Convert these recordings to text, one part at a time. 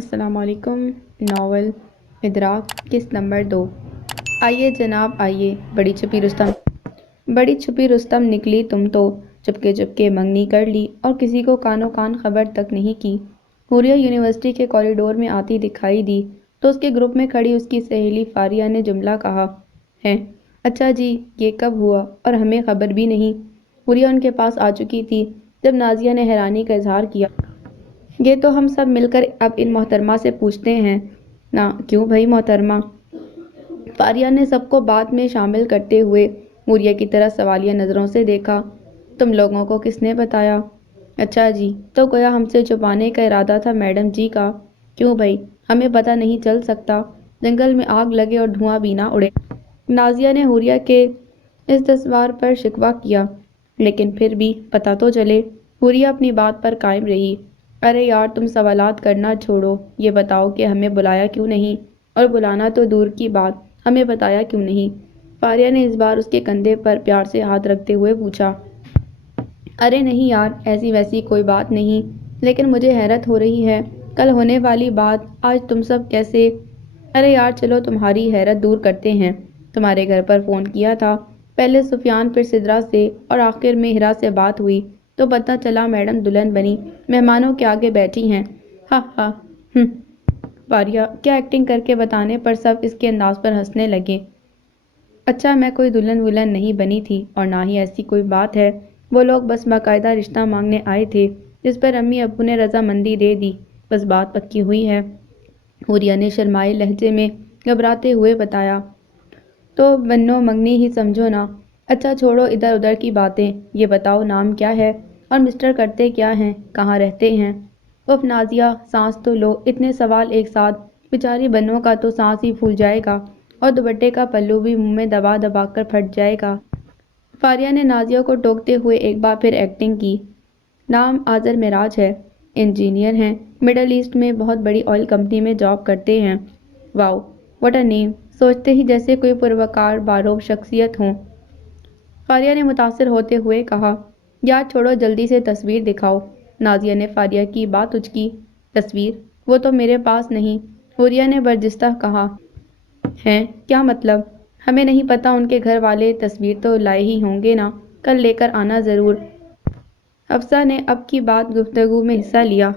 السلام علیکم۔ ناول ادراک قسط نمبر 2۔ آئیے جناب آئیے، بڑی چھپی رستم نکلی تم تو، چپکے منگنی کر لی اور کسی کو کانوں کان خبر تک نہیں کی۔ حوریہ یونیورسٹی کے کوریڈور میں آتی دکھائی دی تو اس کے گروپ میں کھڑی اس کی سہیلی فاریہ نے جملہ کہا ہے، اچھا جی یہ کب ہوا اور ہمیں خبر بھی نہیں۔ حوریہ ان کے پاس آ چکی تھی جب نازیہ نے حیرانی کا اظہار کیا، یہ تو ہم سب مل کر اب ان محترمہ سے پوچھتے ہیں نا۔ کیوں بھئی محترمہ؟ فاریہ نے سب کو بات میں شامل کرتے ہوئے حوریہ کی طرف سوالیہ نظروں سے دیکھا۔ تم لوگوں کو کس نے بتایا؟ اچھا جی، تو گویا ہم سے چھپانے کا ارادہ تھا میڈم جی کا۔ کیوں بھئی، ہمیں پتہ نہیں چل سکتا؟ جنگل میں آگ لگے اور دھواں بھی نہ اڑے۔ نازیہ نے حوریہ کے اس دستور پر شکوہ کیا، لیکن پھر بھی پتہ تو چلے۔ حوریہ اپنی بات پر قائم رہی۔ ارے یار تم سوالات کرنا چھوڑو، یہ بتاؤ کہ ہمیں بلایا کیوں نہیں، اور بلانا تو دور کی بات ہمیں بتایا کیوں نہیں؟ فاریہ نے اس بار اس کے کندھے پر پیار سے ہاتھ رکھتے ہوئے پوچھا۔ ارے نہیں یار، ایسی ویسی کوئی بات نہیں، لیکن مجھے حیرت ہو رہی ہے، کل ہونے والی بات آج تم سب کیسے؟ ارے یار چلو تمہاری حیرت دور کرتے ہیں۔ تمہارے گھر پر فون کیا تھا، پہلے سفیان پھر سدرا سے اور آخر میں ہیرا سے بات ہوئی تو پتہ چلا میڈم دلہن بنی مہمانوں کے آگے بیٹھی ہیں۔ ہا ہا فاریہ کیا ایکٹنگ کر کے بتانے پر سب اس کے انداز پر ہنسنے لگے۔ اچھا میں کوئی دلہن ولہن نہیں بنی تھی اور نہ ہی ایسی کوئی بات ہے، وہ لوگ بس باقاعدہ رشتہ مانگنے آئے تھے جس پر امی ابو نے رضامندی دے دی، بس بات پکی ہوئی ہے۔ حوریہ نے شرمائے لہجے میں گھبراتے ہوئے بتایا۔ تو بنو منگنی ہی سمجھو نا۔ اچھا چھوڑو ادھر ادھر کی باتیں، یہ بتاؤ نام کیا ہے اور مسٹر کرتے کیا ہیں، کہاں رہتے ہیں؟ اف نازیہ سانس تو لو، اتنے سوال ایک ساتھ، بیچاری بنو کا تو سانس ہی پھول جائے گا اور دوپٹے کا پلو بھی منہ میں دبا دبا کر پھٹ جائے گا۔ فاریہ نے نازیہ کو ٹوکتے ہوئے ایک بار پھر ایکٹنگ کی۔ نام آذر معراج ہے، انجینئر ہیں، مڈل ایسٹ میں بہت بڑی آئل کمپنی میں جاب کرتے ہیں۔ واؤ واٹ اے نیم، سوچتے ہی جیسے کوئی پروقار باروب شخصیت ہوں۔ فاریہ نے متاثر ہوتے ہوئے کہا۔ یار چھوڑو جلدی سے تصویر دکھاؤ۔ نازیہ نے فاریہ کی بات اچکی۔ تصویر؟ وہ تو میرے پاس نہیں، حوریہ نے برجستہ کہا۔ ہیں کیا مطلب؟ ہمیں نہیں پتا، ان کے گھر والے تصویر تو لائے ہی ہوں گے نا، کل لے کر آنا ضرور۔ حفصہ نے اب کی بات گفتگو میں حصہ لیا۔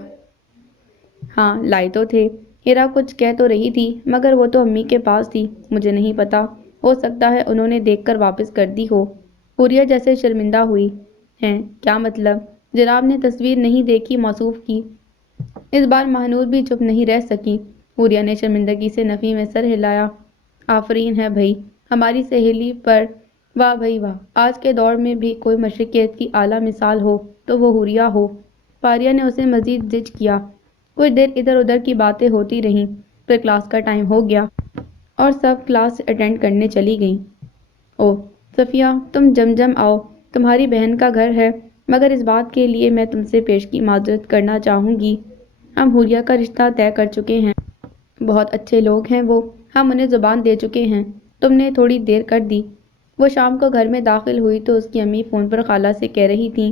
ہاں لائے تو تھے، ہیرا کچھ کہہ تو رہی تھی مگر وہ تو امی کے پاس تھی، مجھے نہیں پتا، ہو سکتا ہے انہوں نے دیکھ کر واپس کر دی ہو۔ حوریہ جیسے شرمندہ ہوئی۔ ہیں کیا مطلب؟ جناب نے تصویر نہیں دیکھی موصوف کی۔ اس بار مہنور بھی چپ نہیں رہ سکی۔ حوریہ نے شرمندگی سے نفی میں سر ہلایا۔ آفرین ہے بھئی ہماری سہیلی پر، واہ بھئی واہ، آج کے دور میں بھی کوئی مشرقیت کی اعلیٰ مثال ہو تو وہ حوریہ ہو۔ فاریہ نے اسے مزید زج کیا۔ کچھ دیر ادھر ادھر کی باتیں ہوتی رہیں، پھر کلاس کا ٹائم ہو گیا اور سب کلاس اٹینڈ کرنے چلی گئیں۔ اوہ صفیہ تم جم آؤ، تمہاری بہن کا گھر ہے، مگر اس بات کے لیے میں تم سے پیشگی معذرت کرنا چاہوں گی، ہم حوریہ کا رشتہ طے کر چکے ہیں۔ بہت اچھے لوگ ہیں وہ، ہم انہیں زبان دے چکے ہیں، تم نے تھوڑی دیر کر دی۔ وہ شام کو گھر میں داخل ہوئی تو اس کی امی فون پر خالہ سے کہہ رہی تھیں۔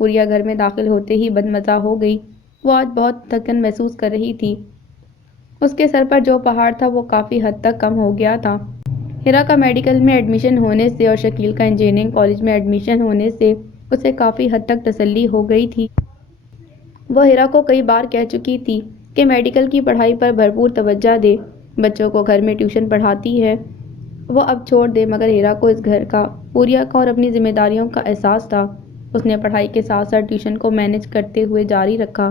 حوریہ گھر میں داخل ہوتے ہی بدمزہ ہو گئی، وہ آج بہت تھکن محسوس کر رہی تھی۔ اس کے سر پر جو پہاڑ تھا وہ کافی حد تک کم ہو گیا تھا۔ ہیرا کا میڈیکل میں ایڈمیشن ہونے سے اور شکیل کا انجینئرنگ کالج میں ایڈمیشن ہونے سے اسے کافی حد تک تسلی ہو گئی تھی۔ وہ ہیرا کو کئی بار کہہ چکی تھی کہ میڈیکل کی پڑھائی پر بھرپور توجہ دے، بچوں کو گھر میں ٹیوشن پڑھاتی ہے، وہ اب چھوڑ دے، مگر ہیرا کو اس گھر کا، حوریہ کا اور اپنی ذمہ داریوں کا احساس تھا۔ اس نے پڑھائی کے ساتھ ساتھ ٹیوشن کو مینج کرتے ہوئے جاری رکھا۔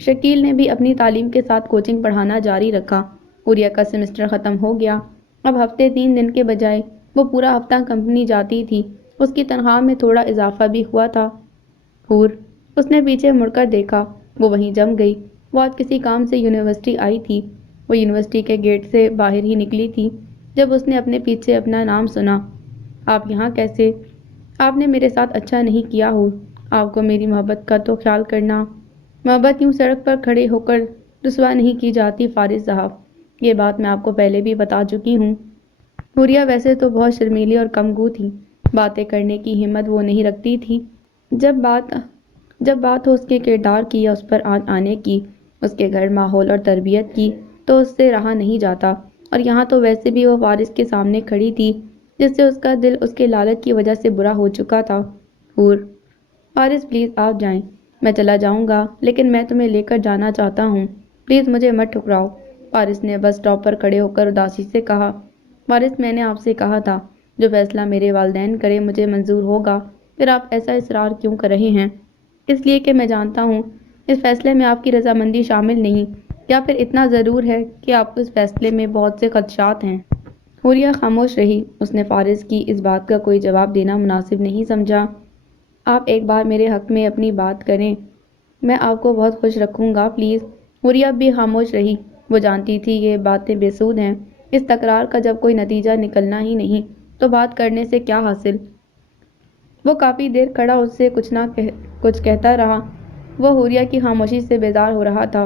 شکیل نے بھی اپنی تعلیم کے ساتھ کوچنگ پڑھانا جاری رکھا۔ حوریہ کا سیمسٹر ختم ہو گیا، اب ہفتے 3 دن کے بجائے وہ پورا ہفتہ کمپنی جاتی تھی۔ اس کی تنخواہ میں تھوڑا اضافہ بھی ہوا تھا۔ حور، اس نے پیچھے مڑ کر دیکھا، وہ وہیں جم گئی۔ وہ آج کسی کام سے یونیورسٹی آئی تھی، وہ یونیورسٹی کے گیٹ سے باہر ہی نکلی تھی جب اس نے اپنے پیچھے اپنا نام سنا۔ آپ یہاں کیسے؟ آپ نے میرے ساتھ اچھا نہیں کیا حور، آپ کو میری محبت کا تو خیال کرنا۔ محبت یوں سڑک پر کھڑے ہو کر رسوا نہیں کی جاتی فارغ صاحب، یہ بات میں آپ کو پہلے بھی بتا چکی ہوں۔ حوریہ ویسے تو بہت شرمیلی اور کم گو تھی، باتیں کرنے کی ہمت وہ نہیں رکھتی تھی، جب بات ہو اس کے کردار کی یا اس پر آنے کی، اس کے گھر ماحول اور تربیت کی تو اس سے رہا نہیں جاتا، اور یہاں تو ویسے بھی وہ فارس کے سامنے کھڑی تھی جس سے اس کا دل اس کے لالچ کی وجہ سے برا ہو چکا تھا۔ حور: فارس پلیز آپ جائیں، میں چلا جاؤں گا لیکن میں تمہیں لے کر جانا چاہتا ہوں، پلیز مجھے مت ٹھکراؤ۔ فارس نے بس اسٹاپ پر کھڑے ہو کر اداسی سے کہا۔ فارس: میں نے آپ سے کہا تھا جو فیصلہ میرے والدین کرے مجھے منظور ہوگا، پھر آپ ایسا اصرار کیوں کر رہے ہیں؟ اس لیے کہ میں جانتا ہوں اس فیصلے میں آپ کی رضامندی شامل نہیں، یا پھر اتنا ضرور ہے کہ آپ کو اس فیصلے میں بہت سے خدشات ہیں۔ حوریہ خاموش رہی، اس نے فارس کی اس بات کا کوئی جواب دینا مناسب نہیں سمجھا۔ آپ ایک بار میرے حق میں اپنی بات کریں، میں آپ کو بہت خوش رکھوں گا، پلیز۔ حوریہ بھی خاموش رہی، وہ جانتی تھی یہ باتیں بے سود ہیں، اس تکرار کا جب کوئی نتیجہ نکلنا ہی نہیں تو بات کرنے سے کیا حاصل۔ وہ کافی دیر کھڑا اس سے کچھ کہتا رہا، وہ حوریہ کی خاموشی سے بیزار ہو رہا تھا۔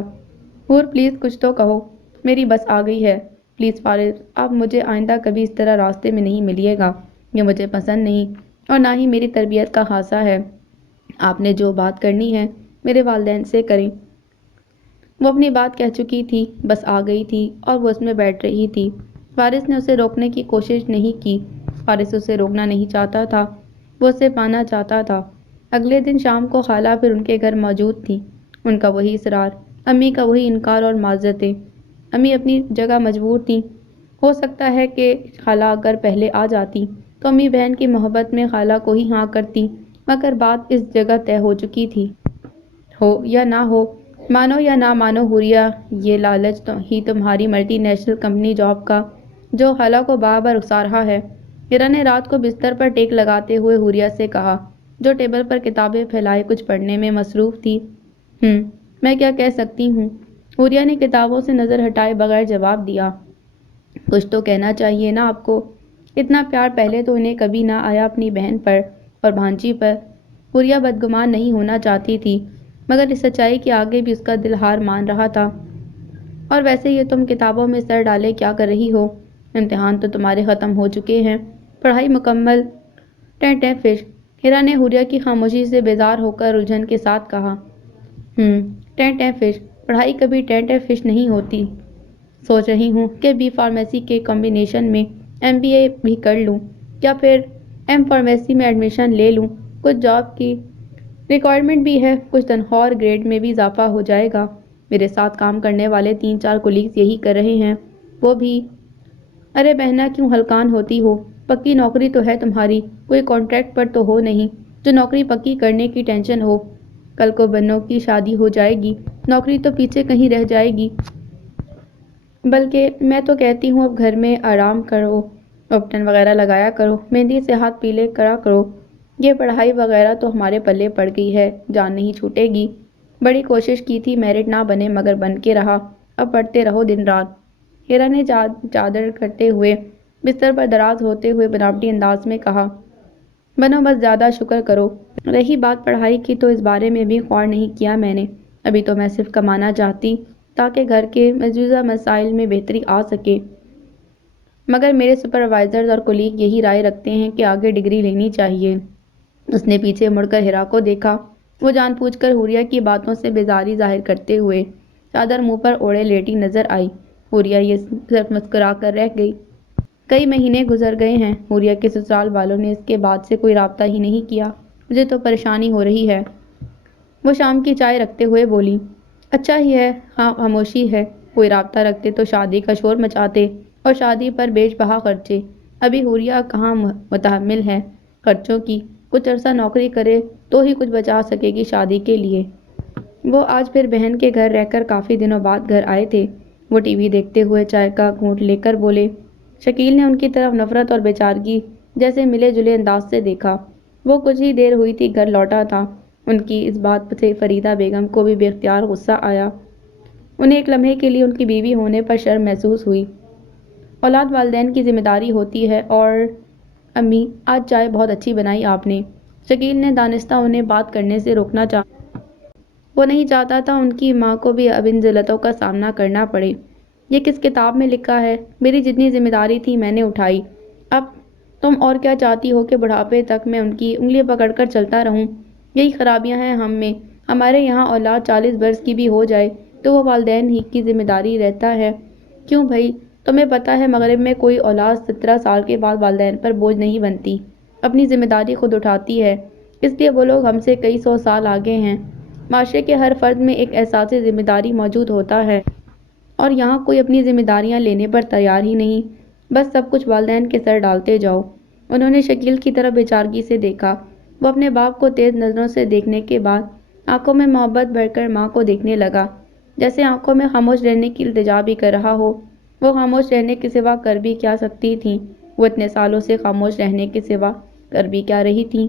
حور: پلیز کچھ تو کہو، میری بس آ گئی ہے، پلیز فارس آپ مجھے آئندہ کبھی اس طرح راستے میں نہیں ملیے گا، یہ مجھے پسند نہیں اور نہ ہی میری تربیت کا خاصہ ہے۔ آپ نے جو بات کرنی ہے میرے والدین سے کریں۔ وہ اپنی بات کہہ چکی تھی، بس آ گئی تھی اور وہ اس میں بیٹھ رہی تھی۔ فارس نے اسے روکنے کی کوشش نہیں کی، فارس اسے روکنا نہیں چاہتا تھا، وہ اسے پانا چاہتا تھا۔ اگلے دن شام کو خالہ پھر ان کے گھر موجود تھی، ان کا وہی اصرار، امی کا وہی انکار اور معذرتیں۔ امی اپنی جگہ مجبور تھیں، ہو سکتا ہے کہ خالہ اگر پہلے آ جاتی تو امی بہن کی محبت میں خالہ کو ہی ہاں کرتی، مگر بات اس جگہ طے ہو چکی تھی۔ ہو یا نہ ہو، مانو یا نہ مانو حوریہ، یہ لالچ ہی تمہاری ملٹی نیشنل کمپنی جاب کا جو خالہ کو بار بار اکسا رہا ہے۔ ہیرا نے رات کو بستر پر ٹیک لگاتے ہوئے حوریہ سے کہا، جو ٹیبل پر کتابیں پھیلائے کچھ پڑھنے میں مصروف تھی۔ میں کیا کہہ سکتی ہوں؟ حوریہ نے کتابوں سے نظر ہٹائے بغیر جواب دیا۔ کچھ تو کہنا چاہیے نا آپ کو، اتنا پیار پہلے تو انہیں کبھی نہ آیا اپنی بہن پر اور بھانجی پر۔ حوریہ بدگمان نہیں ہونا چاہتی تھی، مگر اس سچائی کے آگے بھی اس کا دل ہار مان رہا تھا۔ اور ویسے یہ تم کتابوں میں سر ڈالے کیا کر رہی ہو؟ امتحان تو تمہارے ختم ہو چکے ہیں، پڑھائی مکمل؟ ٹیں فش، ہیرا نے حوریہ کی خاموشی سے بیزار ہو کر الجھن کے ساتھ کہا۔ ٹیں فش، پڑھائی کبھی ٹیں فش نہیں ہوتی۔ سوچ رہی ہوں کہ بی فارمیسی کے کمبینیشن میں ایم بی اے بھی کر لوں، یا پھر ایم فارمیسی میں ایڈمیشن لے لوں، کچھ جاب کی ریکوائرمنٹ بھی ہے، کچھ تنخواہ اور گریڈ میں بھی اضافہ ہو جائے گا۔ میرے ساتھ کام کرنے والے 3-4 کولیگز یہی کر رہے ہیں، وہ بھی۔ ارے بہنا کیوں ہلکان ہوتی ہو، پکی نوکری تو ہے تمہاری، کوئی کانٹریکٹ پر تو ہو نہیں جو نوکری پکی کرنے کی ٹینشن ہو۔ کل کو بنوں کی شادی ہو جائے گی، نوکری تو پیچھے کہیں رہ جائے گی۔ بلکہ میں تو کہتی ہوں اب گھر میں آرام کرو، اپٹن وغیرہ لگایا کرو، مہندی سے ہاتھ پیلے کرا کرو۔ یہ پڑھائی وغیرہ تو ہمارے پلے پڑ گئی ہے، جان نہیں چھوٹے گی۔ بڑی کوشش کی تھی میرٹ نہ بنے مگر بن کے رہا، اب پڑھتے رہو دن رات۔ ہیرا نے چادر کرتے ہوئے بستر پر دراز ہوتے ہوئے بناوٹی انداز میں کہا، بنو بس زیادہ شکر کرو۔ رہی بات پڑھائی کی تو اس بارے میں بھی غور نہیں کیا میں نے، ابھی تو میں صرف کمانا چاہتی تاکہ گھر کے مجوزہ مسائل میں بہتری آ سکے، مگر میرے سپروائزرز اور کولیگ یہی رائے رکھتے ہیں کہ آگے ڈگری لینی چاہیے۔ اس نے پیچھے مڑ کر ہیرا کو دیکھا، وہ جان بوجھ کر حوریہ کی باتوں سے بیزاری ظاہر کرتے ہوئے چادر منہ پر اوڑھے لیٹی نظر آئی۔ حوریہ یہ صرف مسکرا کر رہ گئی۔ کئی مہینے گزر گئے ہیں، حوریہ کے سسرال والوں نے اس کے بعد سے کوئی رابطہ ہی نہیں کیا، مجھے تو پریشانی ہو رہی ہے۔ وہ شام کی چائے رکھتے ہوئے بولی، اچھا ہی ہے خاموشی ہے، کوئی رابطہ رکھتے تو شادی کا شور مچاتے اور شادی پر بیش بہا خرچے۔ ابھی حوریہ کہاں متحمل ہے خرچوں کی، کچھ عرصہ نوکری کرے تو ہی کچھ بچا سکے گی شادی کے لیے۔ وہ آج پھر بہن کے گھر رہ کر کافی دنوں بعد گھر آئے تھے۔ وہ ٹی وی دیکھتے ہوئے چائے کا گھونٹ لے کر بولے۔ شکیل نے ان کی طرف نفرت اور بیچارگی جیسے ملے جلے انداز سے دیکھا۔ وہ کچھ ہی دیر ہوئی تھی گھر لوٹا تھا، ان کی اس بات سے فریدہ بیگم کو بھی بے اختیار غصہ آیا۔ انہیں ایک لمحے کے لیے ان کی بیوی ہونے پر شرم محسوس ہوئی۔ اولاد والدین کی ذمہ داری ہوتی ہے، اور امی آج چائے بہت اچھی بنائی آپ نے۔ شکیل نے دانستہ انہیں بات کرنے سے روکنا چاہا۔ وہ نہیں چاہتا تھا ان کی ماں کو بھی اب ان ذلتوں کا سامنا کرنا پڑے۔ یہ کس کتاب میں لکھا ہے؟ میری جتنی ذمہ داری تھی میں نے اٹھائی، اب تم اور کیا چاہتی ہو کہ بڑھاپے تک میں ان کی انگلی پکڑ کر چلتا رہوں؟ یہی خرابیاں ہیں ہم میں، ہمارے یہاں اولاد 40 برس کی بھی ہو جائے تو وہ والدین ہی کی ذمہ داری رہتا ہے۔ کیوں بھائی، تمہیں پتہ ہے مغرب میں کوئی اولاد 17 سال کے بعد والدین پر بوجھ نہیں بنتی، اپنی ذمہ داری خود اٹھاتی ہے، اس لیے وہ لوگ ہم سے کئی 100 سال آگے ہیں۔ معاشرے کے ہر فرد میں ایک احساس ذمہ داری موجود ہوتا ہے، اور یہاں کوئی اپنی ذمہ داریاں لینے پر تیار ہی نہیں، بس سب کچھ والدین کے سر ڈالتے جاؤ۔ انہوں نے شکیل کی طرف بےچارگی سے دیکھا۔ وہ اپنے باپ کو تیز نظروں سے دیکھنے کے بعد آنکھوں میں محبت بھر کر ماں کو دیکھنے لگا، جیسے آنکھوں میں خاموش رہنے کی التجا بھی کر رہا ہو۔ وہ خاموش رہنے کے سوا کر بھی کیا سکتی تھیں؟ وہ اتنے سالوں سے خاموش رہنے کے سوا کر بھی کیا رہی تھیں؟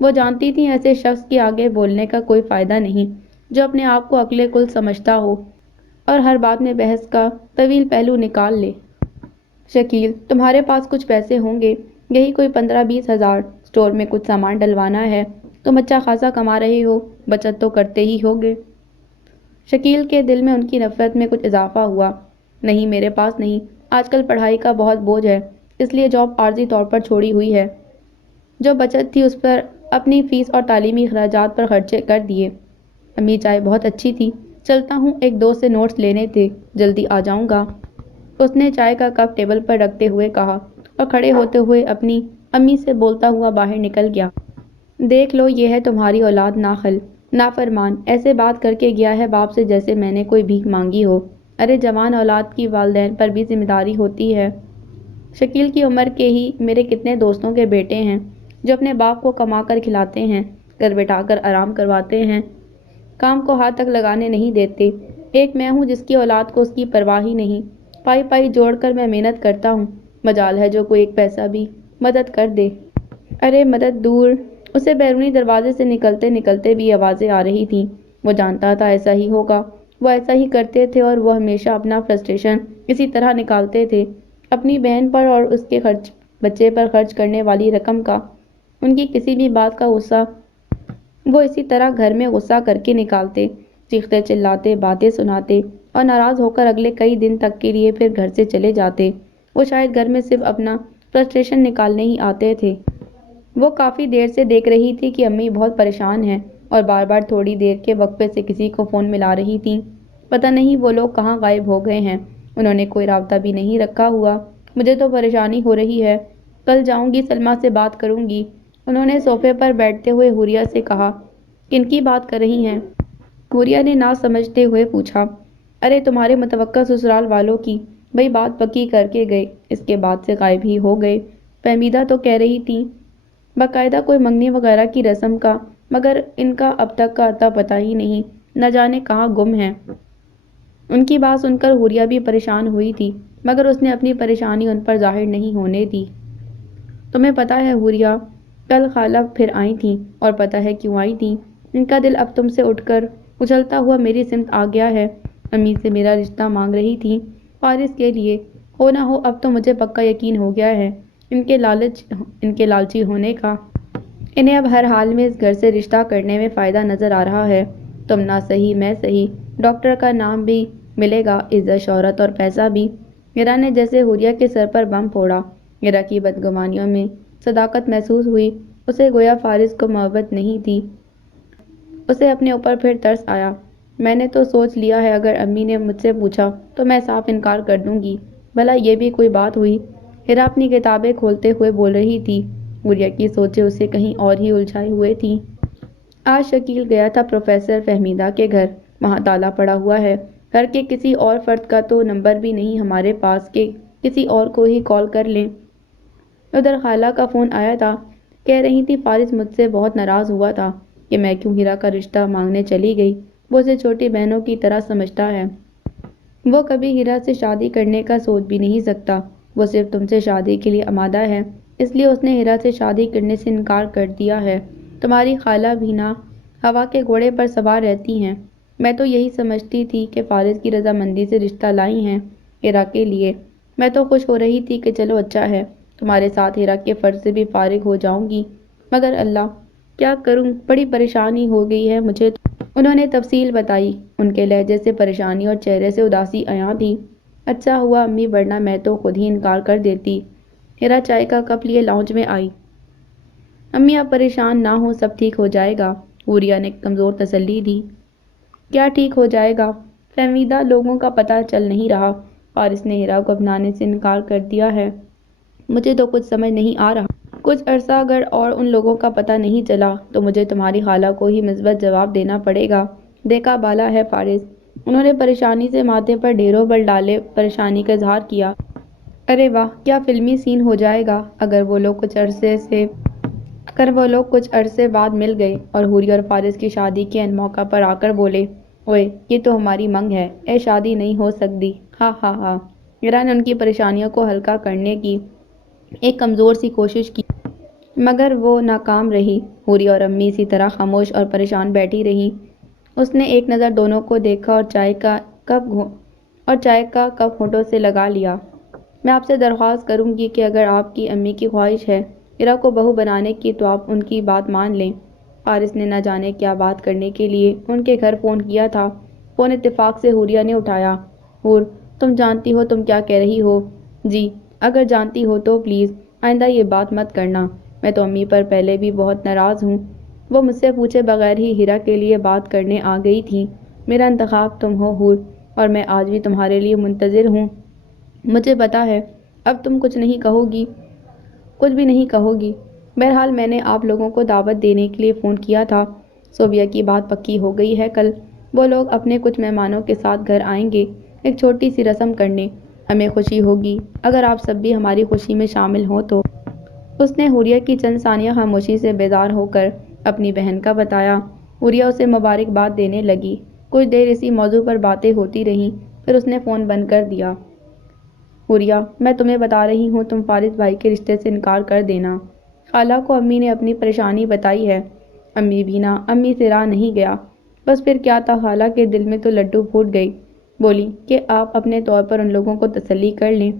وہ جانتی تھیں ایسے شخص کے آگے بولنے کا کوئی فائدہ نہیں جو اپنے آپ کو عقل کل سمجھتا ہو اور ہر بات میں بحث کا طویل پہلو نکال لے۔ شکیل، تمہارے پاس کچھ پیسے ہوں گے، یہی کوئی 15-20 ہزار، اسٹور میں کچھ سامان ڈلوانا ہے، تم اچھا خاصا کما رہے ہو، بچت تو کرتے ہی ہوگے۔ شکیل کے دل میں ان کی نفرت میں کچھ اضافہ ہوا۔ نہیں، میرے پاس نہیں، آج کل پڑھائی کا بہت بوجھ ہے، اس لیے جاب عارضی طور پر چھوڑی ہوئی ہے۔ جو بچت تھی اس پر اپنی فیس اور تعلیمی اخراجات پر خرچے کر دیے۔ امی چائے بہت اچھی تھی، چلتا ہوں، ایک دوست سے نوٹس لینے تھے، جلدی آ جاؤں گا۔ اس نے چائے کا کپ ٹیبل پر رکھتے ہوئے کہا اور کھڑے ہوتے ہوئے اپنی امی سے بولتا ہوا باہر نکل گیا۔ دیکھ لو، یہ ہے تمہاری اولاد، نااہل، نافرمان، ایسے بات کر کے گیا ہے باپ سے جیسے میں نے کوئی بھیک مانگی ہو۔ ارے جوان اولاد کی والدین پر بھی ذمہ داری ہوتی ہے۔ شکیل کی عمر کے ہی میرے کتنے دوستوں کے بیٹے ہیں جو اپنے باپ کو کما کر کھلاتے ہیں، گھر بٹھا کر آرام کرواتے ہیں، کام کو ہاتھ تک لگانے نہیں دیتے۔ ایک میں ہوں جس کی اولاد کو اس کی پرواہ ہی نہیں، پائی پائی جوڑ کر میں محنت کرتا ہوں، مجال ہے جو کوئی ایک پیسہ بھی مدد کر دے۔ ارے مدد دور، اسے بیرونی دروازے سے نکلتے نکلتے بھی آوازیں آ رہی تھیں۔ وہ جانتا تھا ایسا ہی ہوگا، وہ ایسا ہی کرتے تھے اور وہ ہمیشہ اپنا فرسٹریشن اسی طرح نکالتے تھے، اپنی بہن پر اور اس کے بچے پر خرچ کرنے والی رقم کا۔ ان کی کسی بھی بات کا غصہ وہ اسی طرح گھر میں غصہ کر کے نکالتے، چیختے چلاتے، باتیں سناتے اور ناراض ہو کر اگلے کئی دن تک کے لیے پھر گھر سے چلے جاتے۔ وہ شاید گھر میں صرف اپنا فرسٹریشن نکالنے ہی آتے تھے۔ وہ کافی دیر سے دیکھ رہی تھی کہ امی بہت پریشان ہیں اور بار بار تھوڑی دیر کے وقفے سے کسی کو فون ملا رہی تھیں۔ پتہ نہیں وہ لوگ کہاں غائب ہو گئے ہیں، انہوں نے کوئی رابطہ بھی نہیں رکھا ہوا۔ مجھے تو پریشانی ہو رہی ہے، کل جاؤں گی، سلمیٰ سے بات کروں گی۔ انہوں نے صوفے پر بیٹھتے ہوئے حوریہ سے کہا۔ کن کی بات کر رہی ہیں؟ حوریہ نے نہ سمجھتے ہوئے پوچھا۔ ارے تمہارے متوقع سسرال والوں کی، بھئی بات پکی کر کے گئے، اس کے بعد سے غائب ہی ہو گئے۔ فہمیدہ تو کہہ رہی تھی باقاعدہ کوئی منگنی وغیرہ کی رسم کا، مگر ان کا اب تک کا اتا پتہ ہی نہیں، نہ جانے کہاں گم ہیں۔ ان کی بات سن کر حوریہ بھی پریشان ہوئی تھی، مگر اس نے اپنی پریشانی ان پر ظاہر نہیں ہونے دی۔ تمہیں پتہ ہے حوریہ، کل خالہ پھر آئی تھیں، اور پتہ ہے کیوں آئی تھیں؟ ان کا دل اب تم سے اٹھ کر اچھلتا ہوا میری سمت آ گیا ہے۔ امی سے میرا رشتہ مانگ رہی تھیں، فارس کے لیے، ہو نہ ہو اب تو مجھے پکا یقین ہو گیا ہے ان کے لالچی ہونے کا۔ انہیں اب ہر حال میں اس گھر سے رشتہ کرنے میں فائدہ نظر آ رہا ہے۔ تم نہ صحیح میں صحیح، ڈاکٹر کا نام بھی ملے گا، عزت شہرت اور پیسہ بھی۔ ہیرا نے جیسے حوریہ کے سر پر بم پھوڑا۔ ہیرا کی بدگمانیوں میں صداقت محسوس ہوئی، اسے گویا فارس کو محبت نہیں تھی۔ اسے اپنے اوپر پھر ترس آیا۔ میں نے تو سوچ لیا ہے اگر امی نے مجھ سے پوچھا تو میں صاف انکار کر دوں گی۔ بھلا یہ بھی کوئی بات ہوئی؟ ہیرا اپنی کتابیں کھولتے ہوئے بول رہی تھی۔ حوریہ کی سوچیں اسے کہیں اور ہی الجھائے ہوئے تھیں۔ آج شکیل گیا تھا پروفیسر فہمیدہ کے گھر، وہاں تالا پڑا ہوا ہے، گھر کے کسی اور فرد کا تو نمبر بھی نہیں ہمارے پاس کہ کسی اور کو ہی کال کر لیں۔ ادھر خالہ کا فون آیا تھا، کہہ رہی تھی فارس مجھ سے بہت ناراض ہوا تھا کہ میں کیوں ہیرا کا رشتہ مانگنے چلی گئی، وہ اسے چھوٹی بہنوں کی طرح سمجھتا ہے۔ وہ کبھی ہیرا سے شادی کرنے کا سوچ بھی نہیں سکتا، وہ صرف تم سے شادی کے لیے آمادہ ہے، اس لیے اس نے ہیرا سے شادی کرنے سے انکار کر دیا ہے۔ تمہاری خالہ بھی نا ہوا کے گھوڑے پر سوار رہتی ہیں۔ میں تو یہی سمجھتی تھی کہ فارس کی رضامندی سے رشتہ لائی ہیں ہیرا کے لیے۔ میں تو خوش ہو رہی تھی کہ چلو اچھا ہے، تمہارے ساتھ ہیرا کے فرض سے بھی فارغ ہو جاؤں گی، مگر اللہ، کیا کروں، بڑی پریشانی ہو گئی ہے مجھے تو۔ انہوں نے تفصیل بتائی، ان کے لہجے سے پریشانی اور چہرے سے اداسی عیاں تھی۔ اچھا ہوا امی، ورنہ میں تو خود ہی انکار کر دیتی۔ ہیرا چائے کا کپ لیے لاؤنج میں آئی۔ امی آپ پریشان نہ ہوں، سب ٹھیک ہو جائے گا، حوریہ نے کمزور تسلی دی۔ کیا ٹھیک ہو جائے گا؟ فہمیدہ لوگوں کا پتہ چل نہیں رہا۔ فارس نے ہیرا کو اپنانے سے انکار کر دیا ہے۔ مجھے تو کچھ سمجھ نہیں آ رہا۔ کچھ عرصہ اگر اور ان لوگوں کا پتہ نہیں چلا تو مجھے تمہاری خالہ کو ہی مثبت جواب دینا پڑے گا۔ دیکھا بالا ہے فارس۔ انہوں نے پریشانی سے ماتھے پر ڈھیروں بل ڈالے پریشانی کا اظہار کیا۔ ارے واہ، کیا فلمی سین ہو جائے گا اگر وہ لوگ کچھ عرصے بعد مل گئے اور حوریہ اور فارس کی شادی کے عین موقع پر آ کر بولے، اوئے یہ تو ہماری منگ ہے، اے شادی نہیں ہو سکتی، ہا ہا ہا۔ ہیرا نے ان کی پریشانیوں کو ہلکا کرنے کی ایک کمزور سی کوشش کی، مگر وہ ناکام رہی۔ حوریہ اور امی اسی طرح خاموش اور پریشان بیٹھی رہیں۔ اس نے ایک نظر دونوں کو دیکھا اور چائے کا کپ ہونٹوں سے لگا لیا۔ میں آپ سے درخواست کروں گی کہ اگر آپ کی امی کی خواہش ہے ہیرا کو بہو بنانے کی تو آپ ان کی بات مان لیں۔ فارس نے نہ جانے کیا بات کرنے کے لیے ان کے گھر فون کیا تھا۔ فون اتفاق سے حوریہ نے اٹھایا۔ حور، تم جانتی ہو تم کیا کہہ رہی ہو؟ جی، اگر جانتی ہو تو پلیز آئندہ یہ بات مت کرنا۔ میں تو امی پر پہلے بھی بہت ناراض ہوں۔ وہ مجھ سے پوچھے بغیر ہی ہیرا کے لیے بات کرنے آ گئی تھیں۔ میرا انتخاب تم ہو حور، اور میں آج بھی تمہارے لیے منتظر ہوں۔ مجھے پتا ہے اب تم کچھ بھی نہیں کہو گی۔ بہرحال میں نے آپ لوگوں کو دعوت دینے کے لیے فون کیا تھا۔ صوبیہ کی بات پکی ہو گئی ہے، کل وہ لوگ اپنے کچھ مہمانوں کے ساتھ گھر آئیں گے ایک چھوٹی سی رسم کرنے۔ ہمیں خوشی ہوگی اگر آپ سب بھی ہماری خوشی میں شامل ہوں تو۔ اس نے حوریہ کی چند ثانیہ خاموشی سے بیدار ہو کر اپنی بہن کا بتایا۔ حوریہ اسے مبارکباد دینے لگی۔ کچھ دیر اسی موضوع پر باتیں ہوتی رہیں، پھر اس نے فون بند کر دیا۔ حوریہ، میں تمہیں بتا رہی ہوں تم فارس بھائی کے رشتے سے انکار کر دینا۔ خالہ کو امی نے اپنی پریشانی بتائی ہے۔ امی بھی نہ، امی سے رہا نہیں گیا۔ بس پھر کیا تھا، خالہ کے دل میں تو لڈو پھوٹ گئی۔ بولی کہ آپ اپنے طور پر ان لوگوں کو تسلی کر لیں۔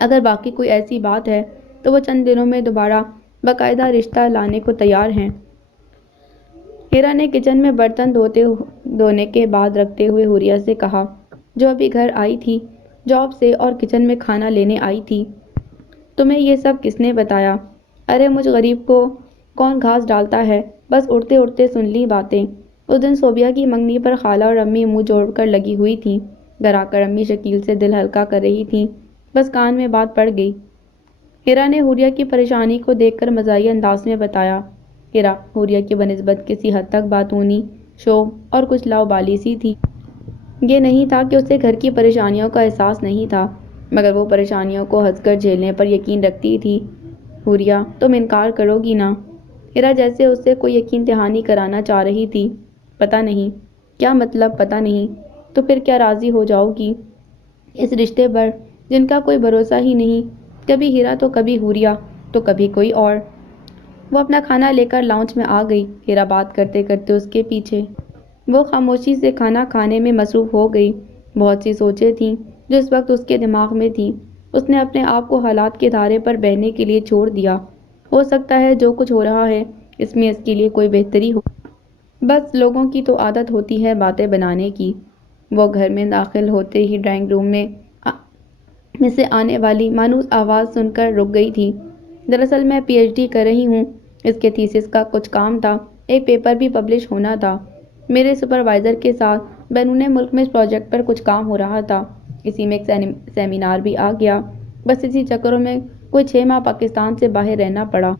اگر باقی کوئی ایسی بات ہے تو وہ چند دنوں میں دوبارہ باقاعدہ رشتہ لانے کو تیار ہیں۔ ہیرا نے کچن میں برتن دھونے کے بعد رکھتے ہوئے حوریہ سے کہا، جو ابھی گھر آئی تھی جاب سے اور کچن میں کھانا لینے آئی تھی۔ تمہیں یہ سب کس نے بتایا؟ ارے مجھ غریب کو کون گھاس ڈالتا ہے، بس اڑتے اڑتے سن لی باتیں۔ اس دن صوبیہ کی منگنی پر خالہ اور امی منہ جوڑ کر لگی ہوئی تھیں۔ گھر آ کر امی شکیل سے دل ہلکا کر رہی تھیں، بس کان میں بات پڑ گئی۔ ہیرا نے حوریہ کی پریشانی کو دیکھ کر مزاحیہ انداز میں بتایا۔ ہیرا حوریہ کی بنسبت کسی حد تک باتونی، شوم اور کچھ لاؤبالی سی تھی۔ یہ نہیں تھا کہ اسے گھر کی پریشانیوں کا احساس نہیں تھا، مگر وہ پریشانیوں کو ہنس کر جھیلنے پر یقین رکھتی تھی۔ حوریہ، تم انکار کرو گی نا؟ ہیرا جیسے اس سے کوئی یقین دہانی کرانا چاہ رہی تھی۔ پتہ نہیں۔ کیا مطلب پتہ نہیں؟ تو پھر کیا راضی ہو جاؤ گی اس رشتے پر جن کا کوئی بھروسہ ہی نہیں، کبھی ہیرا تو کبھی حوریہ تو کبھی کوئی اور۔ وہ اپنا کھانا لے کر لاؤنج میں آ گئی، ہیرا بات کرتے کرتے اس کے پیچھے۔ وہ خاموشی سے کھانا کھانے میں مصروف ہو گئی۔ بہت سی سوچیں تھیں جو اس وقت اس کے دماغ میں تھیں۔ اس نے اپنے آپ کو حالات کے دھارے پر بہنے کے لیے چھوڑ دیا۔ ہو سکتا ہے جو کچھ ہو رہا ہے اس میں اس کے لیے کوئی بہتری ہو۔ بس لوگوں کی تو عادت ہوتی ہے باتیں بنانے کی۔ وہ گھر میں داخل ہوتے ہی ڈرائنگ روم میں سے آنے والی مانوس آواز سن کر رک گئی تھی۔ دراصل میں پی ایچ ڈی کر رہی ہوں، اس کے تھیسس کا کچھ کام تھا، ایک پیپر بھی پبلش ہونا تھا۔ میرے سپروائزر کے ساتھ بیرون ملک میں اس پروجیکٹ پر کچھ کام ہو رہا تھا، اسی میں ایک سیمینار بھی آ گیا۔ بس اسی چکروں میں کوئی 6 ماہ پاکستان سے باہر رہنا پڑا۔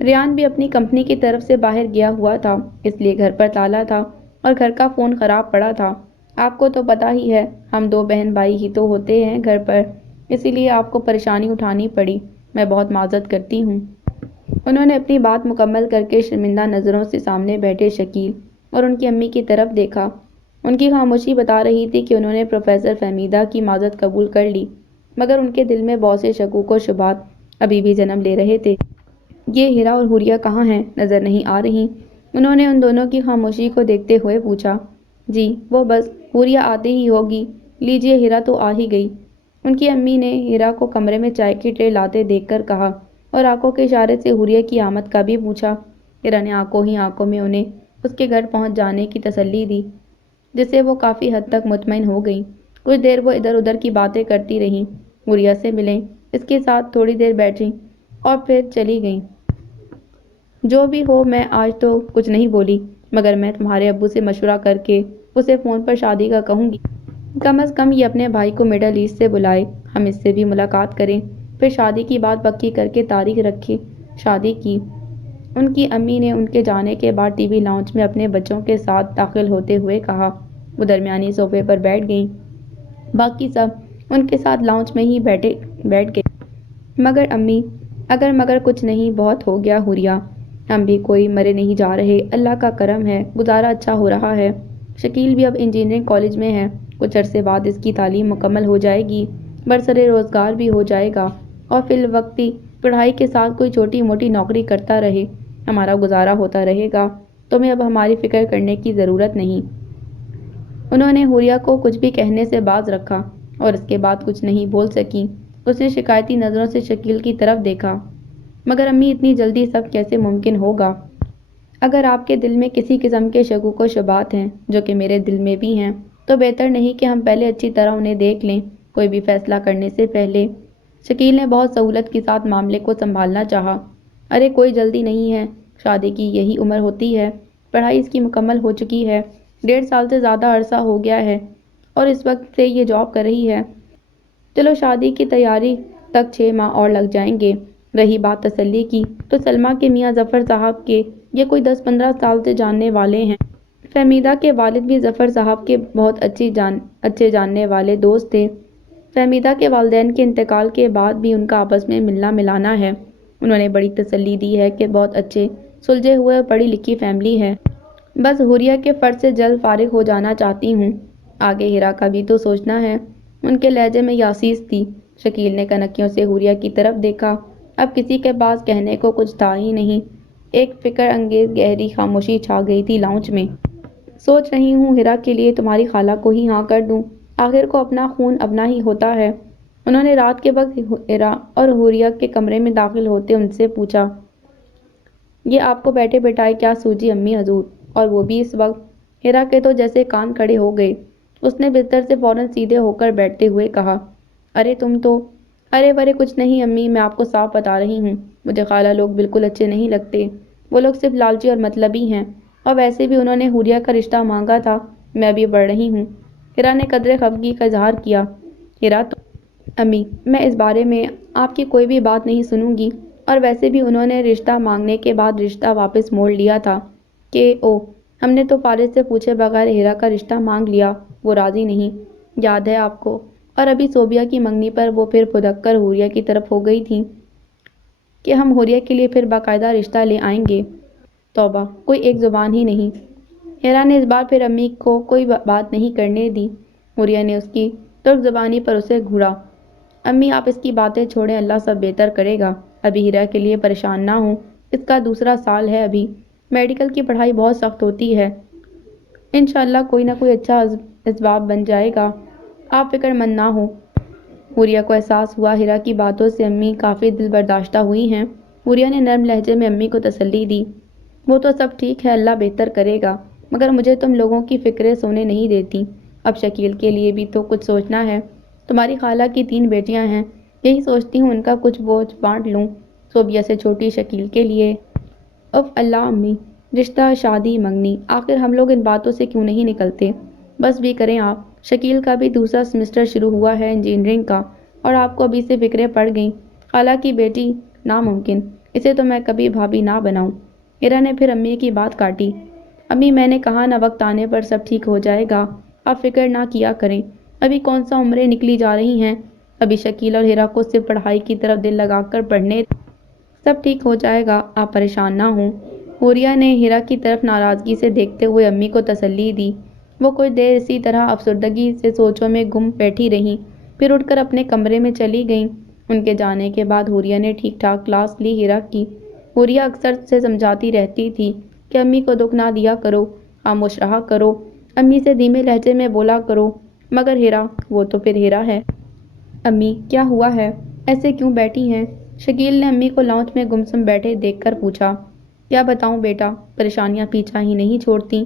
ریان بھی اپنی کمپنی کی طرف سے باہر گیا ہوا تھا، اس لیے گھر پر تالا تھا اور گھر کا فون خراب پڑا تھا۔ آپ کو تو پتہ ہی ہے ہم 2 بہن بھائی ہی تو ہوتے ہیں گھر پر، اسی لیے آپ کو پریشانی اٹھانی پڑی، میں بہت معذرت کرتی ہوں۔ انہوں نے اپنی بات مکمل کر کے شرمندہ نظروں سے سامنے بیٹھے شکیل اور ان کی امی کی طرف دیکھا۔ ان کی خاموشی بتا رہی تھی کہ انہوں نے پروفیسر فہمیدہ کی معذرت قبول کر لی، مگر ان کے دل میں بہت سے شکوک و شبہات ابھی بھی جنم لے رہے تھے۔ یہ ہیرا اور حوریہ کہاں ہیں؟ نظر نہیں آ رہی؟ انہوں نے ان دونوں کی خاموشی کو دیکھتے ہوئے پوچھا۔ جی، وہ بس حوریہ آتے ہی ہوگی، لیجیے ہیرا تو آ ہی گئی۔ ان کی امی نے ہیرا کو کمرے میں چائے کی ٹرے لاتے دیکھ کر کہا اور آنکھوں کے اشارے سے حوریہ کی آمد کا بھی پوچھا۔ ہیرا نے آنکھوں میں انہیں اس کے گھر پہنچ جانے کی تسلی دی، جس سے وہ کافی حد تک مطمئن ہو گئیں۔ کچھ دیر وہ ادھر ادھر کی باتیں کرتی رہیں، حوریہ سے ملیں، اس کے ساتھ تھوڑی دیر بیٹھیں اور پھر چلی گئیں۔ جو بھی ہو میں آج تو کچھ نہیں بولی، مگر میں تمہارے ابو سے مشورہ کر کے اسے فون پر شادی کا کہوں گی۔ کم از کم یہ اپنے بھائی کو مڈل ایسٹ سے بلائے، ہم اس سے بھی ملاقات کریں، پھر شادی کی بات پکی کر کے تاریخ رکھے۔ شادی کی ان کی امی نے ان کے جانے کے بعد ٹی وی لاؤنج میں اپنے بچوں کے ساتھ داخل ہوتے ہوئے کہا۔ وہ درمیانی صوفے پر بیٹھ گئیں، باقی سب ان کے ساتھ لاؤنج میں ہی بیٹھ گئے۔ مگر امی، اگر مگر کچھ نہیں، بہت ہو گیا حوریہ، ہم بھی کوئی مرے نہیں جا رہے، اللہ کا کرم ہے، گزارا اچھا ہو رہا ہے۔ شکیل بھی اب انجینئرنگ کالج میں ہے، کچھ عرصے بعد اس کی تعلیم مکمل ہو جائے گی، برسر روزگار بھی ہو جائے گا، اور فی الوقت پڑھائی کے ساتھ کوئی چھوٹی موٹی نوکری کرتا رہے، ہمارا گزارا ہوتا رہے گا، تمہیں اب ہماری فکر کرنے کی ضرورت نہیں۔ انہوں نے حوریہ کو کچھ بھی کہنے سے باز رکھا اور اس کے بعد کچھ نہیں بول سکی۔ اس نے شکایتی نظروں سے شکیل کی طرف دیکھا۔ مگر امی، اتنی جلدی سب کیسے ممکن ہوگا؟ اگر آپ کے دل میں کسی قسم کے شکوک و شبہات ہیں، جو کہ میرے دل میں بھی ہیں، تو بہتر نہیں کہ ہم پہلے اچھی طرح انہیں دیکھ لیں، کوئی بھی فیصلہ کرنے سے پہلے۔ شکیل نے بہت سہولت کے ساتھ معاملے کو سنبھالنا چاہا۔ ارے کوئی جلدی نہیں ہے، شادی کی یہی عمر ہوتی ہے، پڑھائی اس کی مکمل ہو چکی ہے، 1.5 سال سے زیادہ عرصہ ہو گیا ہے، اور اس وقت سے یہ جاب کر رہی ہے۔ چلو شادی کی تیاری تک 6 ماہ اور لگ جائیں گے۔ رہی بات تسلی کی، تو سلمیٰ کے میاں ظفر صاحب کے یہ کوئی 10-15 سال سے جاننے والے ہیں۔ فہمیدہ کے والد بھی ظفر صاحب کے بہت اچھے جاننے والے دوست تھے۔ فہمیدہ کے والدین کے انتقال کے بعد بھی ان کا آپس میں ملنا ملانا ہے۔ انہوں نے بڑی تسلی دی ہے کہ بہت اچھے سلجھے ہوئے اور پڑھی لکھی فیملی ہے۔ بس حوریہ کے فرض سے جلد فارغ ہو جانا چاہتی ہوں۔ آگے ہیرا کا بھی تو سوچنا ہے۔ ان کے لہجے میں یاسیس تھی۔ شکیل نے کنکیوں سے حوریہ کی طرف دیکھا۔ اب کسی کے پاس کہنے کو کچھ تھا ہی نہیں۔ ایک فکر انگیز گہری خاموشی چھا گئی تھی لاؤنج میں۔ سوچ رہی ہوں ہیرا کے لیے تمہاری خالہ کو ہی ہاں کر دوں، آخر کو اپنا خون اپنا ہی ہوتا ہے۔ انہوں نے رات کے وقت ہیرا اور حوریہ کے کمرے میں داخل ہوتے ان سے پوچھا۔ یہ آپ کو بیٹھے بٹھائے کیا سوجی امی حضور، اور وہ بھی اس وقت؟ ہیرا کے تو جیسے کان کھڑے ہو گئے۔ اس نے بستر سے فوراً سیدھے ہو کر بیٹھتے ہوئے کہا، ارے تم تو… ارے ورے کچھ نہیں امی، میں آپ کو صاف بتا رہی ہوں، مجھے خالہ لوگ بالکل اچھے نہیں لگتے، وہ لوگ صرف لالچی اور مطلبی ہیں، اور ویسے بھی انہوں نے حوریہ کا رشتہ مانگا تھا، میں بھی پڑھ رہی ہوں۔ ہیرا نے قدرے خفگی کا اظہار کیا۔ ہیرا تو… امی، میں اس بارے میں آپ کی کوئی بھی بات نہیں سنوں گی، اور ویسے بھی انہوں نے رشتہ مانگنے کے بعد رشتہ واپس موڑ لیا تھا کہ ہم نے تو فارغ سے پوچھے بغیر ہیرا کا رشتہ مانگ لیا، وہ راضی نہیں، یاد ہے آپ کو؟ اور ابھی صوبیہ کی منگنی پر وہ پھر پھدک کر حوریہ کی طرف ہو گئی تھی کہ ہم حوریہ کے لیے پھر باقاعدہ رشتہ لے آئیں گے۔ توبہ، کوئی ایک زبان ہی نہیں۔ ہیرا نے اس بار پھر امی کو کوئی بات نہیں کرنے دی۔ حوریہ نے اس کی ترک زبانی پر اسے گھورا۔ امی آپ اس کی باتیں چھوڑیں، اللہ سب بہتر کرے گا، ابھی ہیرا کے لیے پریشان نہ ہوں، اس کا 2 سال ہے ابھی، میڈیکل کی پڑھائی بہت سخت ہوتی ہے، انشاءاللہ کوئی نہ کوئی اچھا اسباب بن جائے گا، آپ فکر مند نہ ہوں۔ حوریہ کو احساس ہوا ہیرا کی باتوں سے امی کافی دل برداشتہ ہوئی ہیں۔ حوریہ نے نرم لہجے میں امی کو تسلی دی۔ وہ تو سب ٹھیک ہے، اللہ بہتر کرے گا، مگر مجھے تم لوگوں کی فکریں سونے نہیں دیتی، اب شکیل کے لیے بھی تو کچھ سوچنا ہے۔ تمہاری خالہ کی 3 بیٹیاں ہیں، یہی سوچتی ہوں ان کا کچھ بوجھ بانٹ لوں، صوبیہ سے چھوٹی شکیل کے لیے۔ اف اللہ امی، رشتہ، شادی، منگنی، آخر ہم لوگ ان باتوں سے کیوں نہیں نکلتے؟ بس بھی کریں آپ، شکیل کا بھی 2 سیمسٹر شروع ہوا ہے انجینئرنگ کا، اور آپ کو ابھی سے فکریں پڑ گئیں، خالہ کی بیٹی، ناممکن، اسے تو میں کبھی بھابھی نہ بناؤں۔ ہیرا نے پھر امی کی بات کاٹی۔ امی میں نے کہا نا وقت آنے پر سب ٹھیک ہو جائے گا، آپ فکر نہ کیا کریں، ابھی کون سا عمریں نکلی جا رہی ہیں، ابھی شکیل اور ہیرا کو صرف پڑھائی کی طرف دل لگا کر پڑھنے، سب ٹھیک ہو جائے گا، آپ پریشان نہ ہوں۔ حوریہ نے ہیرا کی طرف ناراضگی سے دیکھتے ہوئے امی کو تسلی دی۔ وہ کچھ دیر اسی طرح افسردگی سے سوچوں میں گم بیٹھی رہیں، پھر اٹھ کر اپنے کمرے میں چلی گئیں۔ ان کے جانے کے بعد حوریہ نے ٹھیک ٹھاک کلاس لی ہیرا کی۔ حوریہ اکثر سے سمجھاتی رہتی تھی کہ امی کو دکھ نہ دیا کرو، خاموش رہا کرو، امی سے دھیمے لہجے میں بولا کرو، مگر ہیرا، وہ تو پھر ہیرا ہے۔ امی کیا ہوا ہے، ایسے کیوں بیٹھی ہیں؟ شکیل نے امی کو لاؤنج میں گمسم بیٹھے دیکھ کر پوچھا۔ کیا بتاؤں بیٹا، پریشانیاں پیچھا ہی نہیں چھوڑتیں۔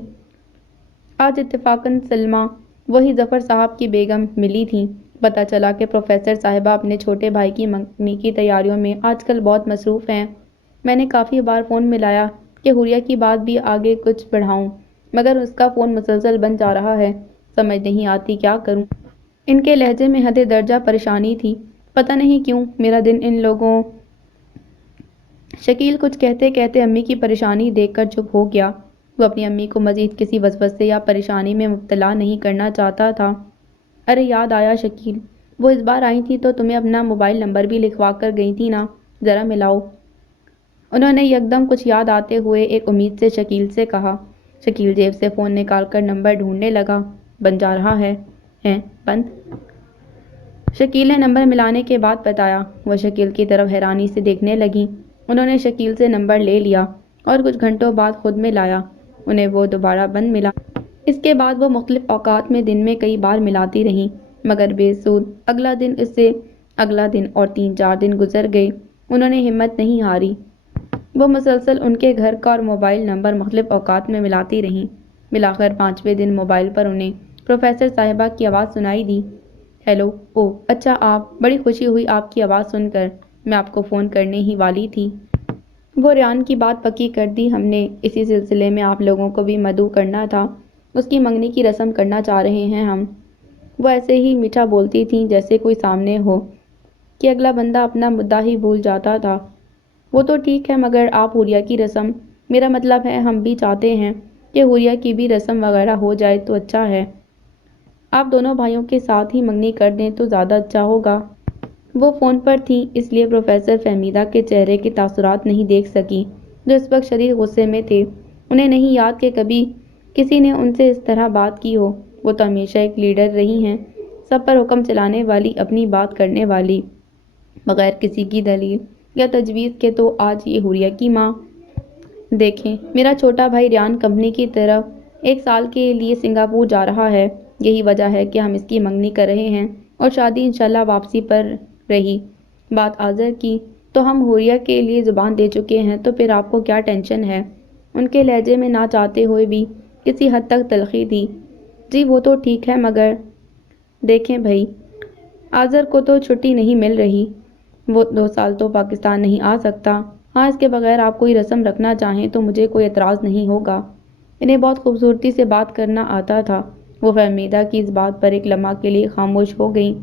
آج اتفاقاً سلمیٰ، وہی ظفر صاحب کی بیگم، ملی تھیں۔ پتہ چلا کہ پروفیسر صاحبہ اپنے چھوٹے بھائی کی منگنی کی تیاریوں میں آج کل بہت مصروف ہیں۔ میں نے کافی بار فون ملایا کہ حوریہ کی بات بھی آگے کچھ بڑھاؤں، مگر اس کا فون مسلسل بند جا رہا ہے، سمجھ نہیں آتی کیا کروں۔ ان کے لہجے میں حد درجہ پریشانی تھی، پتہ نہیں کیوں میرا دن ان لوگوں۔ شکیل کچھ کہتے کہتے امی کی پریشانی دیکھ کر چپ ہو گیا۔ وہ اپنی امی کو مزید کسی وسوسے یا پریشانی میں مبتلا نہیں کرنا چاہتا تھا۔ ارے یاد آیا شکیل، وہ اس بار آئی تھی تو تمہیں اپنا موبائل نمبر بھی لکھوا کر گئی تھی نا، ذرا ملاؤ۔ انہوں نے یکدم کچھ یاد آتے ہوئے ایک امید سے شکیل سے کہا۔ شکیل جیب سے فون نکال کر نمبر ڈھونڈنے لگا۔ بند جا رہا ہے۔ بند؟ شکیل نے نمبر ملانے کے بعد بتایا۔ وہ شکیل کی طرف حیرانی سے دیکھنے لگی۔ انہوں نے شکیل سے نمبر لے لیا اور کچھ گھنٹوں بعد خود میں لایا۔ انہیں وہ دوبارہ بند ملا۔ اس کے بعد وہ مختلف اوقات میں دن میں کئی بار ملاتی رہیں، مگر بے سود۔ اگلا دن اس سے اگلا دن اور 3-4 دن گزر گئے۔ انہوں نے ہمت نہیں ہاری۔ وہ مسلسل ان کے گھر کا اور موبائل نمبر مختلف اوقات میں ملاتی رہیں۔ بالآخر 5ویں دن موبائل پر انہیں پروفیسر صاحبہ کی آواز سنائی دی۔ ہیلو، اوہ اچھا آپ، بڑی خوشی ہوئی آپ کی آواز سن کر، میں آپ کو فون کرنے ہی والی تھی۔ وہ ریان کی بات پکی کر دی ہم نے، اسی سلسلے میں آپ لوگوں کو بھی مدعو کرنا تھا، اس کی منگنی کی رسم کرنا چاہ رہے ہیں ہم۔ وہ ایسے ہی میٹھا بولتی تھیں جیسے کوئی سامنے ہو کہ اگلا بندہ اپنا مدعا ہی بھول جاتا تھا۔ وہ تو ٹھیک ہے مگر آپ حوریہ کی رسم، میرا مطلب ہے ہم بھی چاہتے ہیں کہ حوریہ کی بھی رسم وغیرہ ہو جائے تو اچھا ہے۔ آپ دونوں بھائیوں کے ساتھ ہی منگنی کر دیں تو زیادہ اچھا ہوگا۔ وہ فون پر تھیں اس لیے پروفیسر فہمیدہ کے چہرے کے تاثرات نہیں دیکھ سکی جو اس وقت شدید غصے میں تھے۔ انہیں نہیں یاد کہ کبھی کسی نے ان سے اس طرح بات کی ہو۔ وہ تو ہمیشہ ایک لیڈر رہی ہیں، سب پر حکم چلانے والی، اپنی بات کرنے والی، بغیر کسی کی دلیل یا تجویز کے۔ تو آج یہ حوریہ کی ماں۔ دیکھیں میرا چھوٹا بھائی ریان کمپنی کی طرف 1 سال کے لیے سنگاپور جا رہا ہے، یہی وجہ ہے کہ ہم اس کی منگنی کر رہے ہیں اور شادی انشاءاللہ واپسی پر رہی بات آذر کی تو ہم حوریہ کے لیے زبان دے چکے ہیں، تو پھر آپ کو کیا ٹینشن ہے؟ ان کے لہجے میں نہ چاہتے ہوئے بھی کسی حد تک تلخی تھی۔ جی وہ تو ٹھیک ہے مگر دیکھیں بھائی، آذر کو تو چھٹی نہیں مل رہی، وہ 2 سال تو پاکستان نہیں آ سکتا۔ ہاں اس کے بغیر آپ کوئی رسم رکھنا چاہیں تو مجھے کوئی اعتراض نہیں ہوگا۔ انہیں بہت خوبصورتی سے بات کرنا آتا تھا۔ وہ فہمیدہ کی اس بات پر ایک لمحہ کے لیے خاموش ہو گئیں۔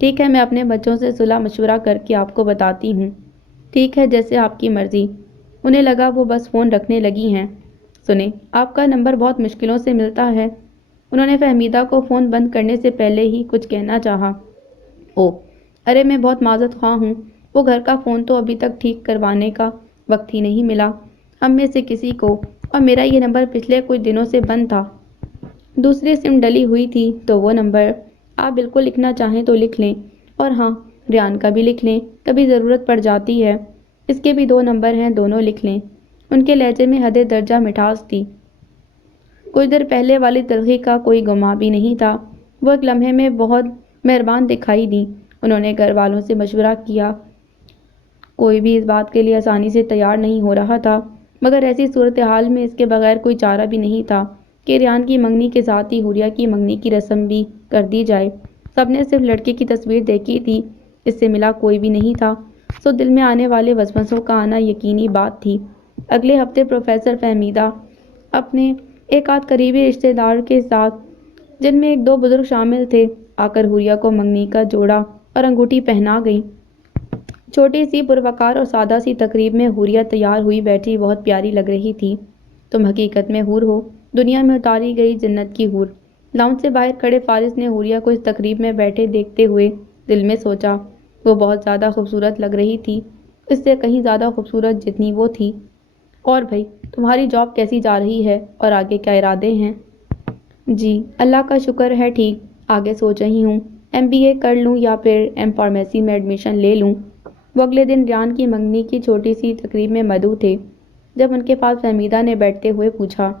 ٹھیک ہے میں اپنے بچوں سے صلح مشورہ کر کے آپ کو بتاتی ہوں۔ ٹھیک ہے جیسے آپ کی مرضی۔ انہیں لگا وہ بس فون رکھنے لگی ہیں۔ سنیں آپ کا نمبر بہت مشکلوں سے ملتا ہے۔ انہوں نے فہمیدہ کو فون بند کرنے سے پہلے ہی کچھ کہنا چاہا۔ اوہ ارے میں بہت معذرت خواہ ہوں، وہ گھر کا فون تو ابھی تک ٹھیک کروانے کا وقت ہی نہیں ملا ہم میں سے کسی کو، اور میرا یہ نمبر پچھلے کچھ دنوں سے بند تھا۔ دوسری سم ڈلی ہوئی تھی تو وہ نمبر آپ بالکل لکھنا چاہیں تو لکھ لیں، اور ہاں ریان کا بھی لکھ لیں، کبھی ضرورت پڑ جاتی ہے۔ اس کے بھی 2 نمبر ہیں، دونوں لکھ لیں۔ ان کے لہجے میں حد درجہ مٹھاس تھی، کچھ دیر پہلے والی تلخی کا کوئی گماں بھی نہیں تھا۔ وہ ایک لمحے میں بہت مہربان دکھائی دیں۔ انہوں نے گھر والوں سے مشورہ کیا، کوئی بھی اس بات کے لیے آسانی سے تیار نہیں ہو رہا تھا، مگر ایسی صورتحال میں اس کے بغیر کوئی چارہ بھی نہیں تھا کہ ریان کی منگنی کے ساتھ ہی حوریہ کی منگنی کی رسم بھی کر دی جائے۔ سب نے صرف لڑکے کی تصویر دیکھی تھی، اس سے ملا کوئی بھی نہیں تھا، سو دل میں آنے والے وسوسوں کا آنا یقینی بات تھی۔ اگلے ہفتے پروفیسر فہمیدہ اپنے ایک آدھ قریبی رشتے دار کے ساتھ، جن میں 1-2 بزرگ شامل تھے، آ کر حوریہ کو منگنی کا جوڑا اور انگوٹھی پہنا گئیں۔ چھوٹی سی پروقار اور سادہ سی تقریب میں حوریہ تیار ہوئی بیٹھی بہت پیاری لگ رہی تھی۔ تم حقیقت میں حور ہو، دنیا میں اتاری گئی جنت کی حور۔ لاؤنج سے باہر کھڑے فارس نے حوریہ کو اس تقریب میں بیٹھے دیکھتے ہوئے دل میں سوچا، وہ بہت زیادہ خوبصورت لگ رہی تھی، اس سے کہیں زیادہ خوبصورت جتنی وہ تھی۔ اور بھائی تمہاری جاب کیسی جا رہی ہے اور آگے کیا ارادے ہیں؟ جی اللہ کا شکر ہے ٹھیک، آگے سوچ رہی ہوں MBA کر لوں یا پھر فارمیسی میں ایڈمیشن لے لوں۔ وہ اگلے دن ریان کی منگنی کی چھوٹی سی تقریب میں مدعو تھے۔ جب ان کے پاس فہمیدہ نے بیٹھتے ہوئے پوچھا،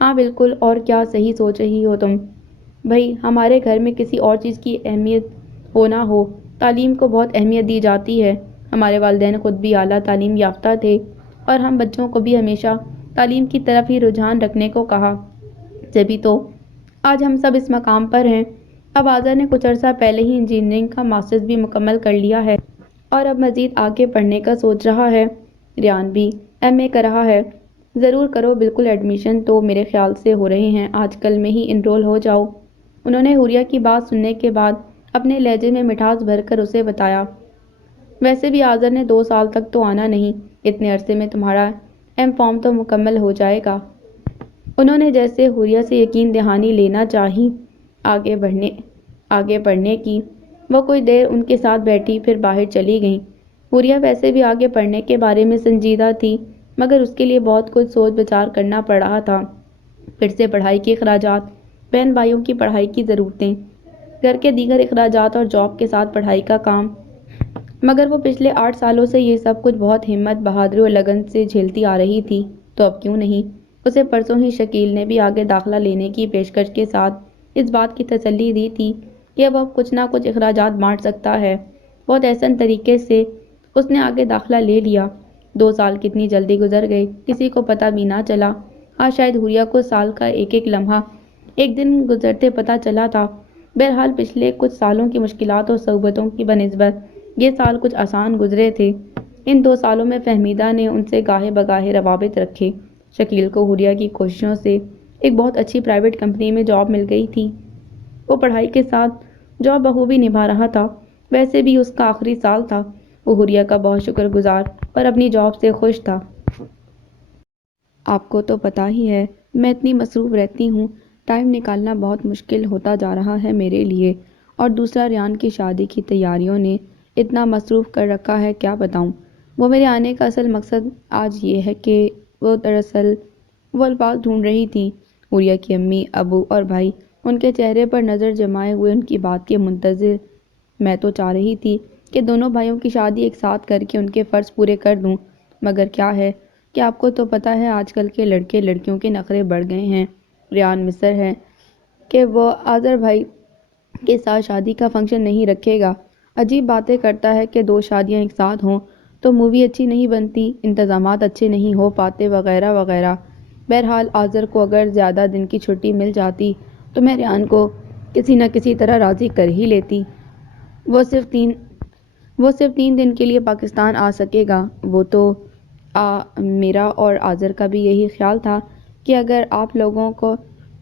ہاں بالکل، اور کیا صحیح سوچ رہی ہو تم؟ بھائی ہمارے گھر میں کسی اور چیز کی اہمیت ہو نہ ہو، تعلیم کو بہت اہمیت دی جاتی ہے۔ ہمارے والدین خود بھی اعلیٰ تعلیم یافتہ تھے اور ہم بچوں کو بھی ہمیشہ تعلیم کی طرف ہی رجحان رکھنے کو کہا، جبھی تو آج ہم سب اس مقام پر ہیں۔ اب آذر نے کچھ عرصہ پہلے ہی انجینئرنگ کا ماسٹرز بھی مکمل کر لیا ہے اور اب مزید آگے پڑھنے کا سوچ رہا ہے۔ ریان بھی MA کر رہا ہے۔ ضرور کرو، بالکل، ایڈمیشن تو میرے خیال سے ہو رہے ہیں، آج کل میں ہی انرول ہو جاؤ۔ انہوں نے حوریہ کی بات سننے کے بعد اپنے لہجے میں مٹھاس بھر کر اسے بتایا، ویسے بھی آذر نے 2 سال تک تو آنا نہیں، اتنے عرصے میں تمہارا ایم فارم تو مکمل ہو جائے گا۔ انہوں نے جیسے حوریہ سے یقین دہانی لینا چاہی آگے بڑھنے کی، وہ کچھ دیر ان کے ساتھ بیٹھی پھر باہر چلی گئیں۔ حوریہ ویسے بھی آگے پڑھنے کے بارے میں سنجیدہ تھی، مگر اس کے لیے بہت کچھ سوچ بچار کرنا پڑ رہا تھا۔ پھر سے پڑھائی کے اخراجات، بہن بھائیوں کی پڑھائی کی ضرورتیں، گھر کے دیگر اخراجات اور جاب کے ساتھ پڑھائی کا کام، مگر وہ پچھلے 8 سالوں سے یہ سب کچھ بہت ہمت، بہادری اور لگن سے جھیلتی آ رہی تھی، تو اب کیوں نہیں؟ اسے پرسوں ہی شکیل نے بھی آگے داخلہ لینے کی پیشکش کے ساتھ اس بات کی تسلی دی تھی کہ اب کچھ نہ کچھ اخراجات بانٹ سکتا ہے۔ بہت احسن طریقے سے اس نے آگے داخلہ لے لیا۔ 2 سال کتنی جلدی گزر گئے، کسی کو پتہ بھی نہ چلا۔ آج شاید حوریہ کو سال کا ایک ایک لمحہ ایک دن گزرتے پتہ چلا تھا۔ بہرحال پچھلے کچھ سالوں کی مشکلات اور صعوبتوں کی بنسبت یہ سال کچھ آسان گزرے تھے۔ ان 2 سالوں میں فہمیدہ نے ان سے گاہے بگاہے روابط رکھے۔ شکیل کو حوریہ کی کوششوں سے ایک بہت اچھی پرائیویٹ کمپنی میں جاب مل گئی تھی۔ وہ پڑھائی کے ساتھ جاب بخوبی نبھا رہا تھا۔ ویسے بھی اس کا آخری سال تھا۔ وہ حوریہ کا بہت شکر گزار اور اپنی جاب سے خوش تھا۔ آپ کو تو پتہ ہی ہے میں اتنی مصروف رہتی ہوں، ٹائم نکالنا بہت مشکل ہوتا جا رہا ہے میرے لیے، اور دوسرا ریان کی شادی کی تیاریوں نے اتنا مصروف کر رکھا ہے کیا بتاؤں۔ وہ میرے آنے کا اصل مقصد آج یہ ہے کہ دراصل وہ الفاظ ڈھونڈ رہی تھی۔ حوریہ کی امی، ابو اور بھائی ان کے چہرے پر نظر جمائے ہوئے ان کی بات کے منتظر۔ میں تو چاہ رہی تھی کہ دونوں بھائیوں کی شادی ایک ساتھ کر کے ان کے فرض پورے کر دوں، مگر کیا ہے کہ آپ کو تو پتہ ہے آج کل کے لڑکے لڑکیوں کے نخرے بڑھ گئے ہیں۔ ریان مصر ہے کہ وہ آذر بھائی کے ساتھ شادی کا فنکشن نہیں رکھے گا، عجیب باتیں کرتا ہے کہ 2 شادیاں ایک ساتھ ہوں تو مووی اچھی نہیں بنتی، انتظامات اچھے نہیں ہو پاتے وغیرہ وغیرہ۔ بہرحال آذر کو اگر زیادہ دن کی چھٹی مل جاتی تو میں ریان کو کسی نہ کسی طرح راضی کر ہی لیتی۔ وہ صرف 3 دن کے لیے پاکستان آ سکے گا۔ وہ تو میرا اور آذر کا بھی یہی خیال تھا کہ اگر آپ لوگوں کو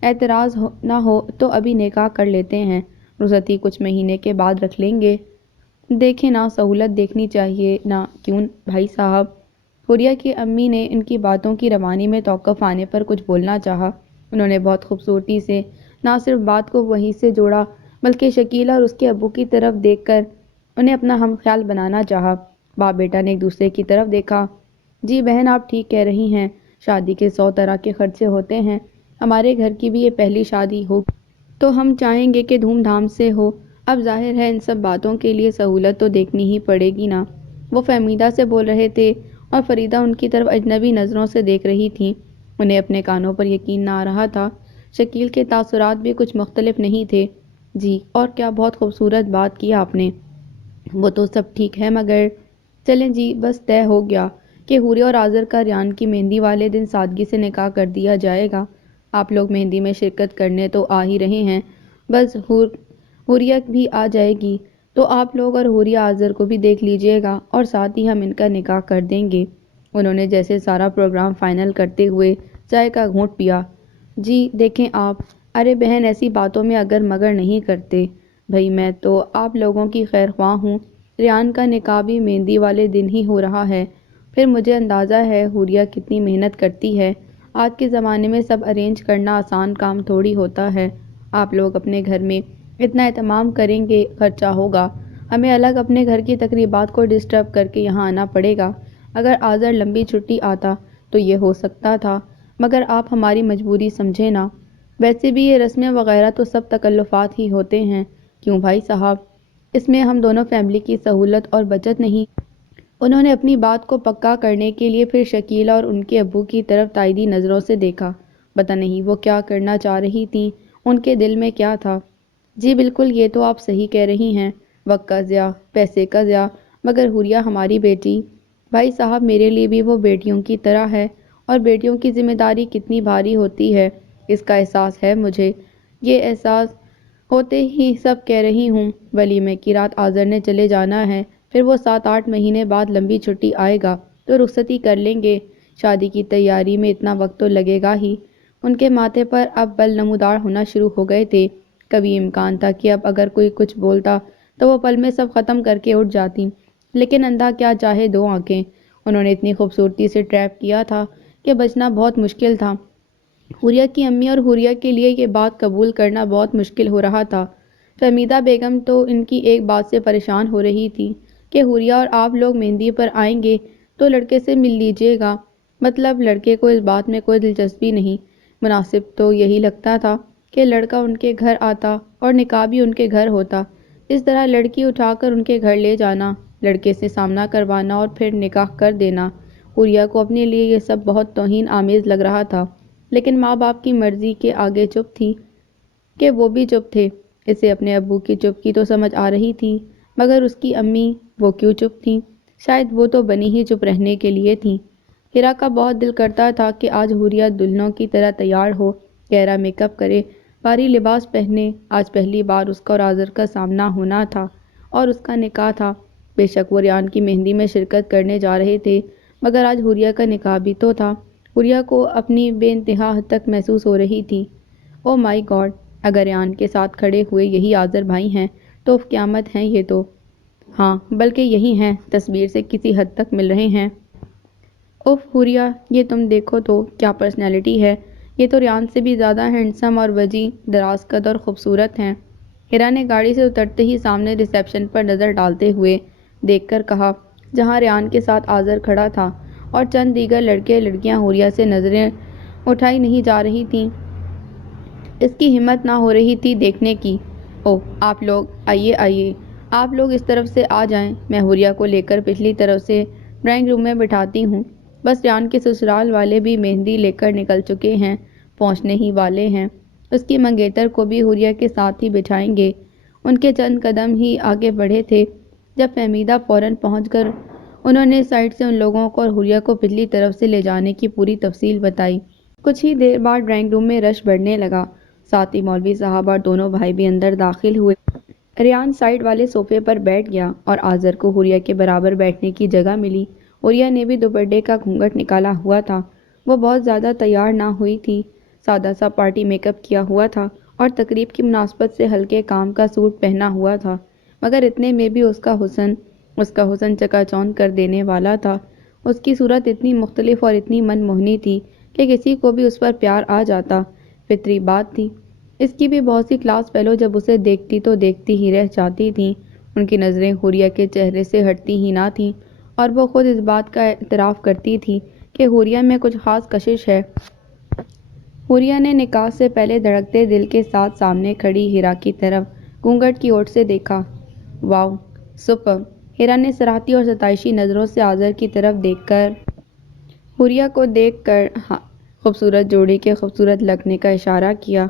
اعتراض نہ ہو تو ابھی نکاح کر لیتے ہیں، رخصتی کچھ مہینے کے بعد رکھ لیں گے۔ دیکھیں نا، سہولت دیکھنی چاہیے نا، کیوں بھائی صاحب؟ حوریہ کی امی نے ان کی باتوں کی روانی میں توقف آنے پر کچھ بولنا چاہا۔ انہوں نے بہت خوبصورتی سے نہ صرف بات کو وہیں سے جوڑا بلکہ شکیل اور اس کے ابو کی طرف دیکھ کر انہیں اپنا ہم خیال بنانا چاہا۔ باپ بیٹا نے ایک دوسرے کی طرف دیکھا۔ جی بہن، آپ ٹھیک کہہ رہی ہیں، شادی کے 100 طرح کے خرچے ہوتے ہیں، ہمارے گھر کی بھی یہ پہلی شادی ہو تو ہم چاہیں گے کہ دھوم دھام سے ہو۔ اب ظاہر ہے ان سب باتوں کے لیے سہولت تو دیکھنی ہی پڑے گی نا۔ وہ فہمیدہ سے بول رہے تھے اور فریدہ ان کی طرف اجنبی نظروں سے دیکھ رہی تھیں۔ انہیں اپنے کانوں پر یقین نہ آ رہا تھا۔ شکیل کے تاثرات بھی کچھ مختلف نہیں تھے۔ جی، اور کیا بہت خوبصورت بات کی آپ نے۔ وہ تو سب ٹھیک ہے مگر چلیں جی، بس طے ہو گیا کہ حوریہ اور آذر کا ریان کی مہندی والے دن سادگی سے نکاح کر دیا جائے گا۔ آپ لوگ مہندی میں شرکت کرنے تو آ ہی رہے ہیں، بس حوریہ بھی آ جائے گی تو آپ لوگ اور حوریہ آذر کو بھی دیکھ لیجئے گا اور ساتھ ہی ہم ان کا نکاح کر دیں گے۔ انہوں نے جیسے سارا پروگرام فائنل کرتے ہوئے چائے کا گھونٹ پیا۔ جی دیکھیں آپ، ارے بہن ایسی باتوں میں اگر مگر نہیں کرتے بھئی، میں تو آپ لوگوں کی خیر خواہ ہوں۔ ریان کا نکاح بھی مہندی والے دن ہی ہو رہا ہے، پھر مجھے اندازہ ہے حوریہ کتنی محنت کرتی ہے۔ آج کے زمانے میں سب ارینج کرنا آسان کام تھوڑی ہوتا ہے۔ آپ لوگ اپنے گھر میں اتنا اہتمام کریں گے، خرچہ ہوگا، ہمیں الگ اپنے گھر کی تقریبات کو ڈسٹرب کر کے یہاں آنا پڑے گا۔ اگر آذر لمبی چھٹی آتا تو یہ ہو سکتا تھا، مگر آپ ہماری مجبوری سمجھے نا۔ ویسے بھی یہ رسمیں وغیرہ تو سب تکلفات ہی ہوتے ہیں، کیوں بھائی صاحب؟ اس میں ہم دونوں فیملی کی سہولت اور بچت نہیں۔ انہوں نے اپنی بات کو پکا کرنے کے لیے پھر شکیلہ اور ان کے ابو کی طرف تائیدی نظروں سے دیکھا۔ پتہ نہیں وہ کیا کرنا چاہ رہی تھیں، ان کے دل میں کیا تھا۔ جی بالکل، یہ تو آپ صحیح کہہ رہی ہیں، وقت کا ضیاع، پیسے کا ضیاع، مگر حوریہ ہماری بیٹی، بھائی صاحب میرے لیے بھی وہ بیٹیوں کی طرح ہے، اور بیٹیوں کی ذمہ داری کتنی بھاری ہوتی ہے اس کا احساس ہے مجھے۔ یہ احساس ہوتے ہی سب کہہ رہی ہوں ولیمے کی رات آذر نے چلے جانا ہے، پھر وہ 7-8 مہینے بعد لمبی چھٹی آئے گا تو رخصتی کر لیں گے۔ شادی کی تیاری میں اتنا وقت تو لگے گا ہی۔ ان کے ماتھے پر اب بل نمودار ہونا شروع ہو گئے تھے۔ کبھی امکان تھا کہ اب اگر کوئی کچھ بولتا تو وہ پل میں سب ختم کر کے اٹھ جاتی، لیکن اندھا کیا چاہے دو آنکھیں، انہوں نے اتنی خوبصورتی سے ٹریپ کیا تھا کہ بچنا بہت مشکل تھا۔ حوریہ کی امی اور حوریہ کے لیے یہ بات قبول کرنا بہت مشکل ہو رہا تھا۔ فہمیدہ بیگم تو ان کی ایک بات سے پریشان ہو رہی تھی کہ حوریہ اور آپ لوگ مہندی پر آئیں گے تو لڑکے سے مل لیجیے گا، مطلب لڑکے کو اس بات میں کوئی دلچسپی نہیں۔ مناسب تو یہی لگتا تھا کہ لڑکا ان کے گھر آتا اور نکاح بھی ان کے گھر ہوتا، اس طرح لڑکی اٹھا کر ان کے گھر لے جانا، لڑکے سے سامنا کروانا اور پھر نکاح کر دینا۔ حوریہ کو اپنے لیے یہ سب بہت توہین آمیز لگ رہا تھا، لیکن ماں باپ کی مرضی کے آگے چپ تھی کہ وہ بھی چپ تھے۔ اسے اپنے ابو کی چپ کی تو سمجھ آ رہی تھی، مگر اس کی امی وہ کیوں چپ تھیں؟ شاید وہ تو بنی ہی چپ رہنے کے لیے تھیں۔ ہیرا کا بہت دل کرتا تھا کہ آج حوریہ دلہنوں کی طرح تیار ہو، گہرا میک اپ کرے، بھاری لباس پہنے۔ آج پہلی بار اس کا اور آذر کا سامنا ہونا تھا اور اس کا نکاح تھا۔ بے شک وہ ریان کی مہندی میں شرکت کرنے جا رہے تھے، مگر آج حوریہ کا نکاح بھی تو تھا۔ حوریہ کو اپنی بے انتہا حد تک محسوس ہو رہی تھی۔ او مائی گاڈ، اگر ریان کے ساتھ کھڑے ہوئے یہی آذر بھائی ہیں تو قیامت ہیں یہ تو۔ ہاں بلکہ یہی ہیں، تصویر سے کسی حد تک مل رہے ہیں۔ اف حوریہ، یہ تم دیکھو تو کیا پرسنالٹی ہے، یہ تو ریان سے بھی زیادہ ہینڈسم اور وجی، دراز قد اور خوبصورت ہیں۔ ہیرا نے گاڑی سے اترتے ہی سامنے ریسیپشن پر نظر ڈالتے ہوئے دیکھ کر کہا، جہاں ریان کے ساتھ آذر کھڑا تھا اور چند دیگر لڑکے لڑکیاں حوریہ سے نظریں اٹھائی نہیں جا رہی تھیں۔ اس کی ہمت نہ ہو رہی تھی دیکھنے کی۔ اوہ آپ لوگ آئیے آئیے، آپ لوگ اس طرف سے آ جائیں، میں حوریہ کو لے کر پچھلی طرف سے ڈرائنگ روم میں بٹھاتی ہوں۔ بس ریان کے سسرال والے بھی مہندی لے کر نکل چکے ہیں، پہنچنے ہی والے ہیں۔ اس کی منگیتر کو بھی حوریہ کے ساتھ ہی بٹھائیں گے۔ ان کے چند قدم ہی آگے بڑھے تھے جب فہمیدہ فوراً پہنچ کر انہوں نے سائڈ سے ان لوگوں کو اور حوریہ کو پچھلی طرف سے لے جانے کی پوری تفصیل بتائی۔ کچھ ہی دیر بعد ڈرائنگ روم میں رش بڑھنے لگا، ساتھ ہی مولوی صاحب اور دونوں بھائی بھی اندر داخل ہوئے۔ ریان سائڈ والے صوفے پر بیٹھ گیا اور آذر کو حوریہ کے برابر بیٹھنے کی جگہ ملی۔ حوریہ نے بھی دوپٹے کا گھونگھٹ نکالا ہوا تھا، وہ بہت زیادہ تیار نہ ہوئی تھی، سادہ سا پارٹی میک اپ کیا ہوا تھا اور تقریب کی مناسبت سے ہلکے کام کا سوٹ پہنا ہوا تھا، مگر اتنے میں بھی اس کا حسن چکا چوندھ کر دینے والا تھا۔ اس کی صورت اتنی مختلف اور اتنی من موہنی تھی کہ کسی کو بھی اس پر پیار آ جاتا، فطری بات تھی۔ اس کی بھی بہت سی کلاس فیلو جب اسے دیکھتی تو دیکھتی ہی رہ جاتی تھیں، ان کی نظریں حوریہ کے چہرے سے ہٹتی ہی نہ تھیں، اور وہ خود اس بات کا اعتراف کرتی تھی کہ حوریہ میں کچھ خاص کشش ہے۔ حوریہ نے نکاح سے پہلے دھڑکتے دل کے ساتھ سامنے کھڑی ہیرا کی طرف گھونگھٹ کی اوٹ سے دیکھا۔ واو، سپرب! ہیرا نے سراہتی اور ستائشی نظروں سے آذر کی طرف دیکھ کر حوریہ کو دیکھ کر خوبصورت جوڑی کے خوبصورت لگنے کا اشارہ کیا۔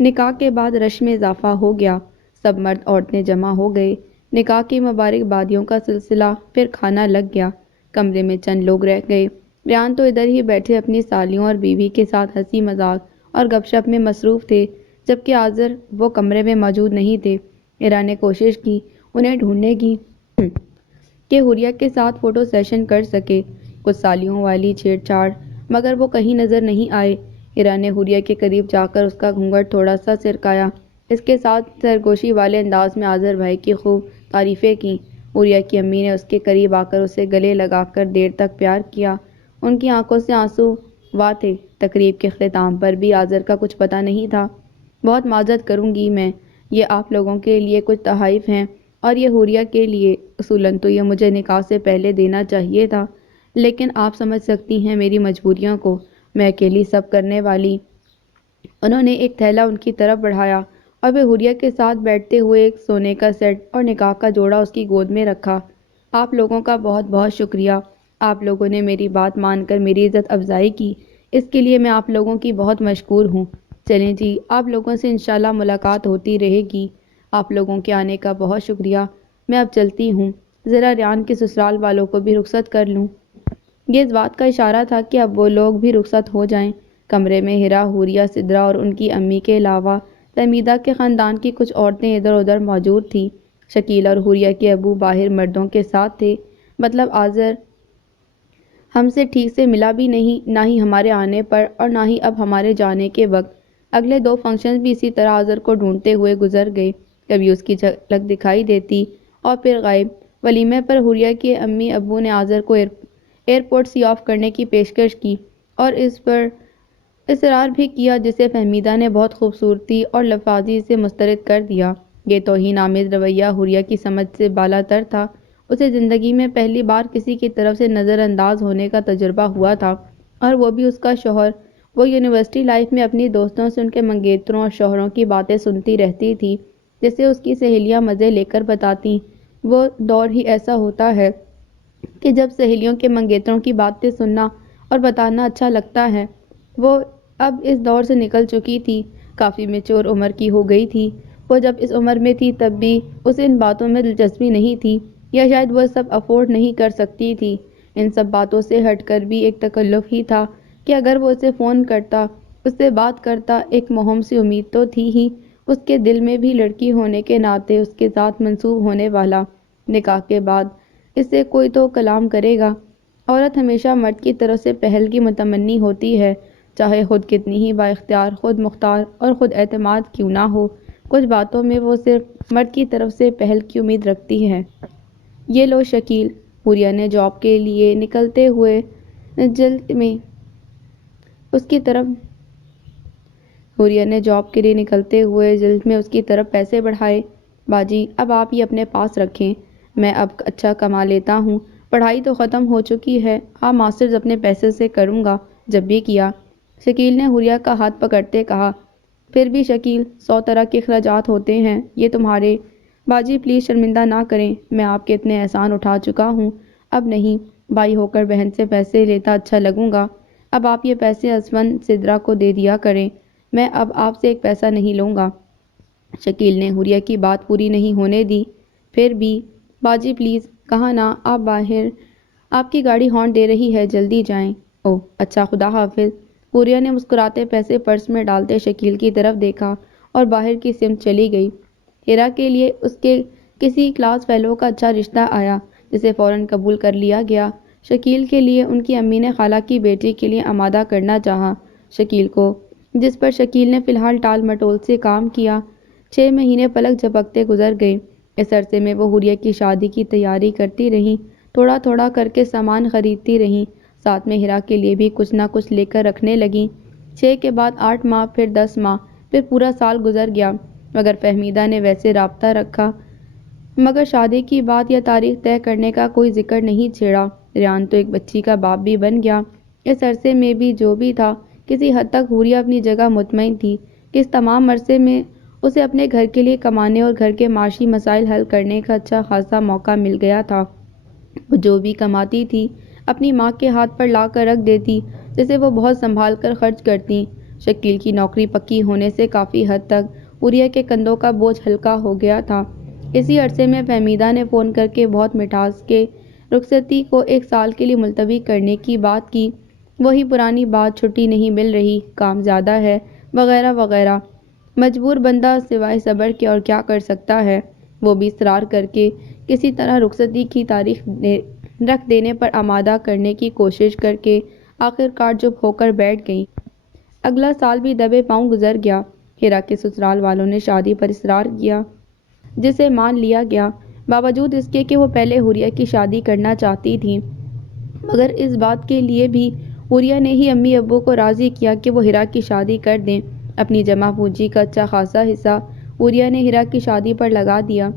نکاح کے بعد رش میں اضافہ ہو گیا، سب مرد عورتیں جمع ہو گئے، نکاح کی مبارک بادیوں کا سلسلہ پھر کھانا لگ گیا۔ کمرے میں چند لوگ رہ گئے، ریان تو ادھر ہی بیٹھے اپنی سالیوں اور بیوی کے ساتھ ہنسی مذاق اور گپ شپ میں مصروف تھے، جبکہ آذر وہ کمرے میں موجود نہیں تھے۔ ہیرا نے کوشش کی انہیں ڈھونڈنے کی کہ حوریہ کے ساتھ فوٹو سیشن کر سکے، کچھ سالیوں والی چھیڑ چھاڑ، مگر وہ کہیں نظر نہیں آئے۔ ہیرا نے حوریہ کے قریب جا کر اس کا گھونگھٹ تھوڑا سا سرکایا، اس کے ساتھ سرگوشی والے انداز میں آذر بھائی کی خوب تعریفیں کیں۔ حوریہ کی امی نے اس کے قریب آ کر اسے گلے لگا کر دیر تک پیار کیا، ان کی آنکھوں سے آنسو واہ تھے۔ تقریب کے اختتام پر بھی آذر کا کچھ پتہ نہیں تھا۔ بہت معذرت کروں گی میں، یہ آپ لوگوں کے لیے کچھ تحائف ہیں اور یہ حوریہ کے لیے، اصولاً تو یہ مجھے نکاح سے پہلے دینا چاہیے تھا، لیکن آپ سمجھ سکتی ہیں میری مجبوریوں کو، میں اکیلی سب کرنے والی۔ انہوں نے ایک تھیلا ان کی طرف بڑھایا اور پھر حوریہ کے ساتھ بیٹھتے ہوئے ایک سونے کا سیٹ اور نکاح کا جوڑا اس کی گود میں رکھا۔ آپ لوگوں کا بہت بہت شکریہ، آپ لوگوں نے میری بات مان کر میری عزت افزائی کی، اس کے لیے میں آپ لوگوں کی بہت مشکور ہوں۔ چلیں جی، آپ لوگوں سے انشاءاللہ ملاقات ہوتی رہے گی۔ آپ لوگوں کے آنے کا بہت شکریہ، میں اب چلتی ہوں، ذرا ریان کے سسرال والوں کو بھی رخصت کر لوں۔ یہ اس بات کا اشارہ تھا کہ اب وہ لوگ بھی رخصت ہو جائیں۔ کمرے میں ہیرا، حوریہ، سدرا اور ان کی امی کے علاوہ فہمیدہ کے خاندان کی کچھ عورتیں ادھر ادھر موجود تھیں۔ شکیل اور حوریہ کے ابو باہر مردوں کے ساتھ تھے، مطلب آذر ہم سے ٹھیک سے ملا بھی نہیں، نہ ہی ہمارے آنے پر اور نہ ہی اب ہمارے جانے کے وقت۔ اگلے 2 فنکشنز بھی اسی طرح اظہر کو ڈھونڈتے ہوئے گزر گئے، کبھی اس کی جھلک دکھائی دیتی اور پھر غائب۔ ولیمے پر حوریہ کے امی ابو نے اظہر کو ایئرپورٹ سی آف کرنے کی پیشکش کی اور اس پر اصرار بھی کیا، جسے فہمیدہ نے بہت خوبصورتی اور لفاظی سے مسترد کر دیا۔ یہ توہین آمیز رویہ حوریہ کی سمجھ سے بالا تر تھا۔ اسے زندگی میں پہلی بار کسی کی طرف سے نظر انداز ہونے کا تجربہ ہوا تھا، اور وہ بھی اس کا شوہر۔ وہ یونیورسٹی لائف میں اپنی دوستوں سے ان کے منگیتروں اور شوہروں کی باتیں سنتی رہتی تھی، جسے اس کی سہیلیاں مزے لے کر بتاتیں۔ وہ دور ہی ایسا ہوتا ہے کہ جب سہیلیوں کے منگیتروں کی باتیں سننا اور بتانا اچھا لگتا ہے۔ وہ اب اس دور سے نکل چکی تھی، کافی میچور عمر کی ہو گئی تھی۔ وہ جب اس عمر میں تھی تب بھی اسے ان باتوں میں دلچسپی نہیں تھی، یا شاید وہ سب افورڈ نہیں کر سکتی تھی۔ ان سب باتوں سے ہٹ کر بھی ایک تکلف ہی تھا کہ اگر وہ اسے فون کرتا، اس سے بات کرتا۔ ایک مہم سی امید تو تھی ہی اس کے دل میں بھی، لڑکی ہونے کے ناطے اس کے ساتھ منسوب ہونے والا۔ نکاح کے بعد اس سے کوئی تو کلام کرے گا۔ عورت ہمیشہ مرد کی طرف سے پہل کی متمنی ہوتی ہے، چاہے خود کتنی ہی با اختیار، خود مختار اور خود اعتماد کیوں نہ ہو۔ کچھ باتوں میں وہ صرف مرد کی طرف سے پہل کی امید رکھتی ہے۔ یہ لو شکیل، حوریہ نے جاب کے لیے نکلتے ہوئے جلد میں اس کی طرف پیسے بڑھائے۔ باجی، اب آپ یہ اپنے پاس رکھیں، میں اب اچھا کما لیتا ہوں۔ پڑھائی تو ختم ہو چکی ہے، اب ماسٹرز اپنے پیسے سے کروں گا، جب بھی کیا۔ شکیل نے حوریہ کا ہاتھ پکڑتے کہا۔ پھر بھی شکیل، 100 طرح کے اخراجات ہوتے ہیں، یہ تمہارے۔ باجی پلیز شرمندہ نہ کریں، میں آپ کے اتنے احسان اٹھا چکا ہوں، اب نہیں۔ بھائی ہو کر بہن سے پیسے لیتا اچھا لگوں گا، اب آپ یہ پیسے اسون سدرا کو دے دیا کریں، میں اب آپ سے ایک پیسہ نہیں لوں گا۔ شکیل نے حوریہ کی بات پوری نہیں ہونے دی۔ پھر بھی، باجی پلیز، کہا نا آپ باہر، آپ کی گاڑی ہارن دے رہی ہے، جلدی جائیں۔ اوہ اچھا، خدا حافظ۔ حوریہ نے مسکراتے پیسے پرس میں ڈالتے شکیل کی طرف دیکھا اور باہر کی سمت چلی گئی۔ ہیرا کے لیے اس کے کسی کلاس فیلو کا اچھا رشتہ آیا، جسے فوراً قبول کر لیا گیا۔ شکیل کے لیے ان کی امی نے خالہ کی بیٹی کے لیے آمادہ کرنا چاہا شکیل کو، جس پر شکیل نے فی الحال ٹال مٹول سے کام کیا۔ 6 مہینے پلک جھپکتے گزر گئے۔ اس عرصے میں وہ حوریہ کی شادی کی تیاری کرتی رہیں، تھوڑا تھوڑا کر کے سامان خریدتی رہیں، ساتھ میں ہیرا کے لیے بھی کچھ نہ کچھ لے کر رکھنے لگیں۔ 6 کے بعد 8 ماہ، پھر 10 ماہ، پھر پورا سال گزر گیا، مگر فہمیدہ نے ویسے رابطہ رکھا، مگر شادی کی بات یا تاریخ طے کرنے کا کوئی ذکر نہیں چھیڑا۔ ریان تو ایک بچی کا باپ بھی بن گیا۔ اس عرصے میں بھی جو بھی تھا، کسی حد تک حوریہ اپنی جگہ مطمئن تھی کہ اس تمام عرصے میں اسے اپنے گھر کے لیے کمانے اور گھر کے معاشی مسائل حل کرنے کا اچھا خاصا موقع مل گیا تھا۔ وہ جو بھی کماتی تھی، اپنی ماں کے ہاتھ پر لا کر رکھ دیتی، جسے وہ بہت سنبھال کر خرچ کرتی۔ شکیل کی نوکری پکی ہونے سے کافی حد تک حوریہ کے کندھوں کا بوجھ ہلکا ہو گیا تھا۔ اسی عرصے میں فہمیدہ نے فون کر کے بہت مٹھاس کے رخصتی کو 1 سال کے لیے ملتوی کرنے کی بات کی۔ وہی پرانی بات، چھٹی نہیں مل رہی، کام زیادہ ہے، وغیرہ وغیرہ۔ مجبور بندہ سوائے صبر کے اور کیا کر سکتا ہے۔ وہ بھی اصرار کر کے کسی طرح رخصتی کی تاریخ رکھ دینے پر آمادہ کرنے کی کوشش کر کے آخر کار چپ ہو کر بیٹھ گئیں۔ اگلا سال بھی دبے پاؤں گزر گیا۔ ہیرا کے سسرال والوں نے شادی پر اصرار کیا، جسے مان لیا گیا، باوجود اس کے کہ وہ پہلے حوریہ کی شادی کرنا چاہتی تھیں۔ مگر اس بات کے لیے بھی حوریہ نے ہی امی ابو کو راضی کیا کہ وہ ہیرا کی شادی کر دیں۔ اپنی جمع پونجی کا اچھا خاصا حصہ حوریہ نے ہیرا کی شادی پر لگا دیا۔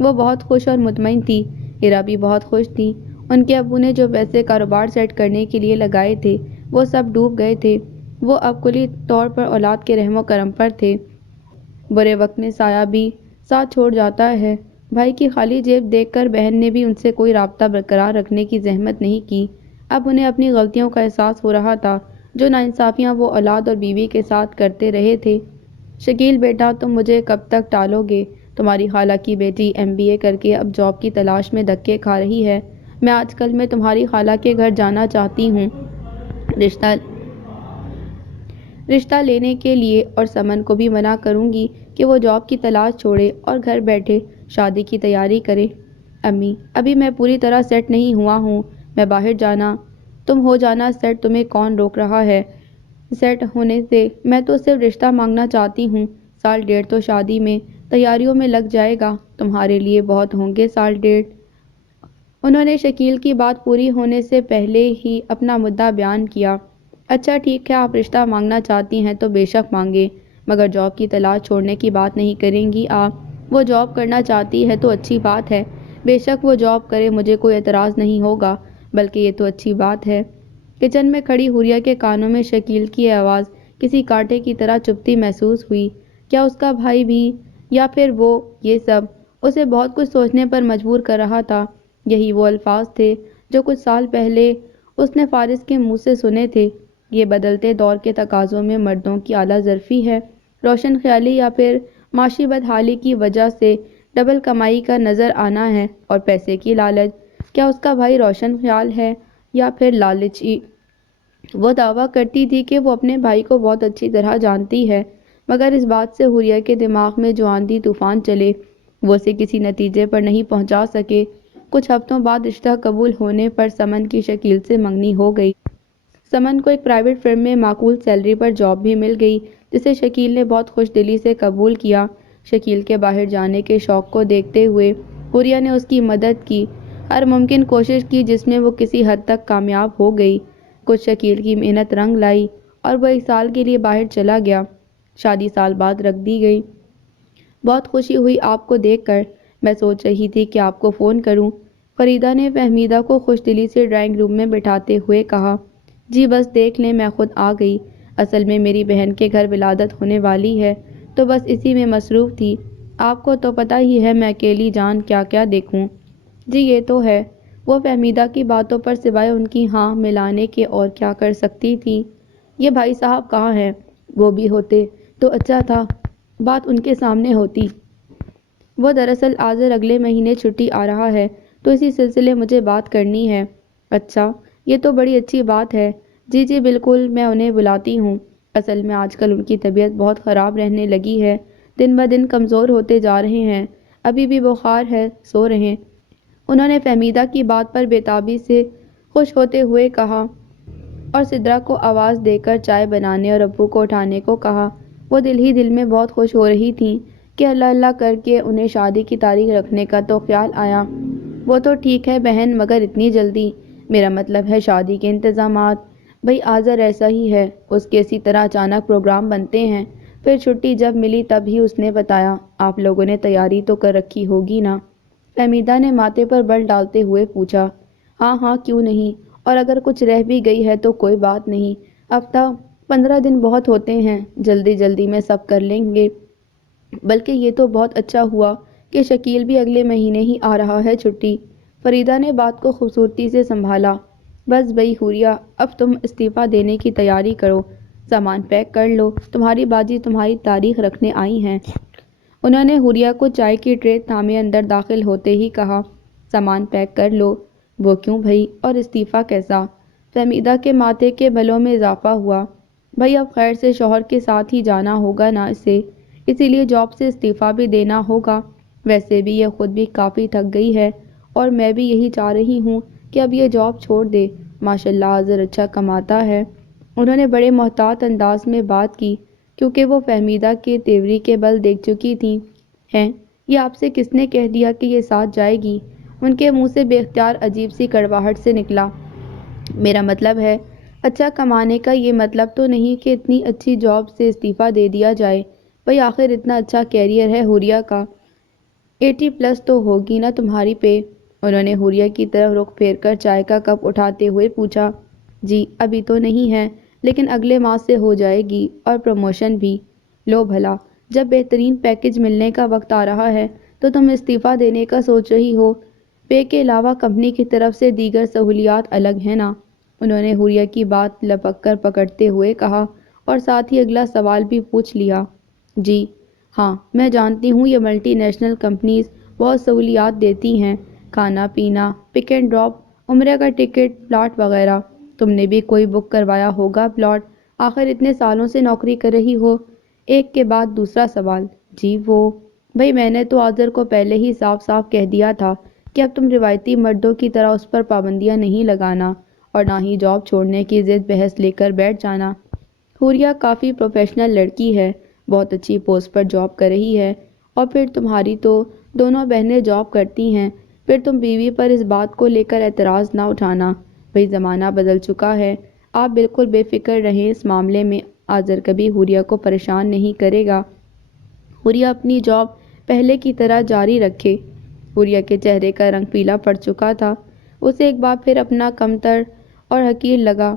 وہ بہت خوش اور مطمئن تھی، ہیرا بھی بہت خوش تھی۔ ان کے ابو نے جو پیسے کاروبار سیٹ کرنے کے لیے لگائے تھے، وہ سب ڈوب گئے تھے۔ وہ اب کلی طور پر اولاد کے رحم و کرم پر تھے۔ برے وقت میں سایہ بھی ساتھ چھوڑ جاتا ہے۔ بھائی کی خالی جیب دیکھ کر بہن نے بھی ان سے کوئی رابطہ برقرار رکھنے کی زحمت نہیں کی۔ اب انہیں اپنی غلطیوں کا احساس ہو رہا تھا، جو ناانصافیاں وہ اولاد اور بیوی کے ساتھ کرتے رہے تھے۔ شکیل بیٹا، تم مجھے کب تک ٹالو گے؟ تمہاری خالہ کی بیٹی MBA کر کے اب جاب کی تلاش میں دھکے کھا رہی ہے۔ میں آج کل میں تمہاری خالہ کے گھر جانا چاہتی ہوں رشتہ لینے کے لیے، اور سمن کو بھی منع کروں گی کہ وہ جاب کی تلاش چھوڑے اور گھر بیٹھے شادی کی تیاری کرے۔ امی، ابھی میں پوری طرح سیٹ نہیں ہوا ہوں، میں باہر جانا تم ہو جانا سیٹ، تمہیں کون روک رہا ہے سیٹ ہونے سے؟ میں تو صرف رشتہ مانگنا چاہتی ہوں۔ سال ڈیڑھ تو شادی میں تیاریوں میں لگ جائے گا، تمہارے لیے بہت ہوں گے سال ڈیڑھ۔ انہوں نے شکیل کی بات پوری ہونے سے پہلے ہی اپنا مدعا بیان کیا۔ اچھا ٹھیک ہے، آپ رشتہ مانگنا چاہتی ہیں تو بے شک مانگیں، مگر جاب کی تلاش چھوڑنے کی بات نہیں کریں گی آپ؟ وہ جاب کرنا چاہتی ہے تو اچھی بات ہے، بے شک وہ جاب کرے، مجھے کوئی اعتراض نہیں ہوگا، بلکہ یہ تو اچھی بات ہے۔ کچن میں کھڑی حوریہ کے کانوں میں شکیل کی آواز کسی کانٹے کی طرح چبھتی محسوس ہوئی۔ کیا اس کا بھائی بھی، یا پھر وہ، یہ سب اسے بہت کچھ سوچنے پر مجبور کر رہا تھا۔ یہی وہ الفاظ تھے جو کچھ سال پہلے اس نے فارس کے منہ سے سنے تھے۔ یہ بدلتے دور کے تقاضوں میں مردوں کی اعلیٰ ظرفی ہے، روشن خیالی یا پھر معاشی بدحالی کی وجہ سے ڈبل کمائی کا نظر آنا ہے اور پیسے کی لالچ۔ کیا اس کا بھائی روشن خیال ہے یا پھر لالچی؟ وہ دعویٰ کرتی تھی کہ وہ اپنے بھائی کو بہت اچھی طرح جانتی ہے، مگر اس بات سے حوریہ کے دماغ میں جو آندھی طوفان چلے وہ اسے کسی نتیجے پر نہیں پہنچا سکے۔ کچھ ہفتوں بعد رشتہ قبول ہونے پر سمن کی شکیل سے منگنی ہو گئی۔ سمن کو ایک پرائیویٹ فرم میں معقول سیلری پر جاب بھی مل گئی، جسے شکیل نے بہت خوش دلی سے قبول کیا۔ شکیل کے باہر جانے کے شوق کو دیکھتے ہوئے حوریہ نے اس کی مدد کی، ہر ممکن کوشش کی، جس میں وہ کسی حد تک کامیاب ہو گئی۔ کچھ شکیل کی محنت رنگ لائی اور وہ 1 سال کے لیے باہر چلا گیا۔ شادی سال بعد رکھ دی گئی۔ بہت خوشی ہوئی آپ کو دیکھ کر، میں سوچ رہی تھی کہ آپ کو فون کروں، فریدہ نے فہمیدہ کو خوش دلی سے ڈرائنگ روم میں بٹھاتے ہوئے کہا۔ جی بس دیکھ لیں، میں خود آ گئی، اصل میں میری بہن کے گھر ولادت ہونے والی ہے تو بس اسی میں مصروف تھی۔ آپ کو تو پتہ ہی ہے میں اکیلی جان کیا کیا دیکھوں۔ جی یہ تو ہے، وہ فہمیدہ کی باتوں پر سوائے ان کی ہاں ملانے کے اور کیا کر سکتی تھی۔ یہ بھائی صاحب کہاں ہیں؟ وہ بھی ہوتے تو اچھا تھا، بات ان کے سامنے ہوتی۔ وہ دراصل آذر اگلے مہینے چھٹی آ رہا ہے تو اسی سلسلے مجھے بات کرنی ہے۔ اچھا، یہ تو بڑی اچھی بات ہے۔ جی جی بالکل، میں انہیں بلاتی ہوں۔ اصل میں آج کل ان کی طبیعت بہت خراب رہنے لگی ہے، دن بدن کمزور ہوتے جا رہے ہیں، ابھی بھی بخار ہے، سو رہے۔ انہوں نے فہمیدہ کی بات پر بے تابی سے خوش ہوتے ہوئے کہا اور سدرا کو آواز دے کر چائے بنانے اور ابو کو اٹھانے کو کہا۔ وہ دل ہی دل میں بہت خوش ہو رہی تھیں کہ اللہ اللہ کر کے انہیں شادی کی تاریخ رکھنے کا تو خیال آیا۔ وہ تو ٹھیک ہے بہن، مگر اتنی جلدی؟ میرا مطلب ہے شادی کے انتظامات۔ بھئی آذر ایسا ہی ہے، اس کے اسی طرح اچانک پروگرام بنتے ہیں، پھر چھٹی جب ملی تب ہی اس نے بتایا۔ آپ لوگوں نے تیاری تو کر رکھی ہوگی نا؟ فہمیدہ نے ماتھے پر بل ڈالتے ہوئے پوچھا۔ ہاں ہاں کیوں نہیں، اور اگر کچھ رہ بھی گئی ہے تو کوئی بات نہیں، ہفتہ 15 دن بہت ہوتے ہیں، جلدی جلدی میں سب کر لیں گے۔ بلکہ یہ تو بہت اچھا ہوا کہ شکیل بھی اگلے مہینے ہی آ رہا ہے چھٹی۔ فریدہ نے بات کو خوبصورتی سے سنبھالا۔ بس بھئی حوریہ، اب تم استعفیٰ دینے کی تیاری کرو، سامان پیک کر لو، تمہاری باجی تمہاری تاریخ رکھنے آئی ہیں۔ انہوں نے حوریہ کو چائے کی ٹرے تھامے اندر داخل ہوتے ہی کہا۔ سامان پیک کر لو؟ وہ کیوں بھئی، اور استعفیٰ کیسا؟ فہمیدہ کے ماتھے کے بلوں میں اضافہ ہوا۔ بھئی اب خیر سے شوہر کے ساتھ ہی جانا ہوگا نا اسے، اسی لیے جاب سے استعفیٰ بھی دینا ہوگا۔ ویسے بھی یہ خود بھی کافی تھک گئی ہے اور میں بھی یہی چاہ رہی ہوں کہ اب یہ جاب چھوڑ دے۔ ماشاءاللہ آذر اچھا کماتا ہے۔ انہوں نے بڑے محتاط انداز میں بات کی، کیونکہ وہ فہمیدہ کے تیوری کے بل دیکھ چکی تھیں۔ ہیں، یہ آپ سے کس نے کہہ دیا کہ یہ ساتھ جائے گی؟ ان کے منہ سے بے اختیار عجیب سی کڑواہٹ سے نکلا۔ میرا مطلب ہے، اچھا کمانے کا یہ مطلب تو نہیں کہ اتنی اچھی جاب سے استعفیٰ دے دیا جائے۔ بھئی آخر اتنا اچھا کیریئر ہے حوریہ کا، 80+ تو ہوگی نا تمہاری پے؟ انہوں نے حوریہ کی طرف رخ پھیر کر چائے کا کپ اٹھاتے ہوئے پوچھا۔ جی ابھی تو نہیں ہے، لیکن اگلے ماہ سے ہو جائے گی، اور پروموشن بھی۔ لو بھلا، جب بہترین پیکج ملنے کا وقت آ رہا ہے تو تم استعفیٰ دینے کا سوچ رہی ہو؟ پے کے علاوہ کمپنی کی طرف سے دیگر سہولیات الگ ہیں نا؟ انہوں نے حوریہ کی بات لپک کر پکڑتے ہوئے کہا اور ساتھ ہی اگلا سوال بھی پوچھ لیا۔ جی ہاں، میں جانتی ہوں یہ ملٹی نیشنل کمپنیز بہت سہولیات دیتی ہیں، کھانا پینا، پک اینڈ ڈراپ، عمرے کا ٹکٹ، پلاٹ وغیرہ۔ تم نے بھی کوئی بک کروایا ہوگا پلاٹ، آخر اتنے سالوں سے نوکری کر رہی ہو۔ ایک کے بعد دوسرا سوال۔ جی وہ، بھئی میں نے تو آذر کو پہلے ہی صاف صاف کہہ دیا تھا کہ اب تم روایتی مردوں کی طرح اس پر پابندیاں نہیں لگانا، اور نہ ہی جاب چھوڑنے کی ضد بحث لے کر بیٹھ جانا۔ حوریہ کافی پروفیشنل لڑکی ہے، بہت اچھی پوسٹ پر جاب کر رہی ہے، اور پھر تمہاری تو دونوں بہنیں جاب کرتی ہیں، پھر تم بیوی پر اس بات کو لے کر اعتراض نہ اٹھانا۔ بھئی زمانہ بدل چکا ہے، آپ بالکل بے فکر رہیں اس معاملے میں، آذر کبھی حوریہ کو پریشان نہیں کرے گا۔ حوریہ اپنی جاب پہلے کی طرح جاری رکھے۔ حوریہ کے چہرے کا رنگ پیلا پڑ چکا تھا، اسے ایک بار پھر اپنا کمتر اور حقیر لگا۔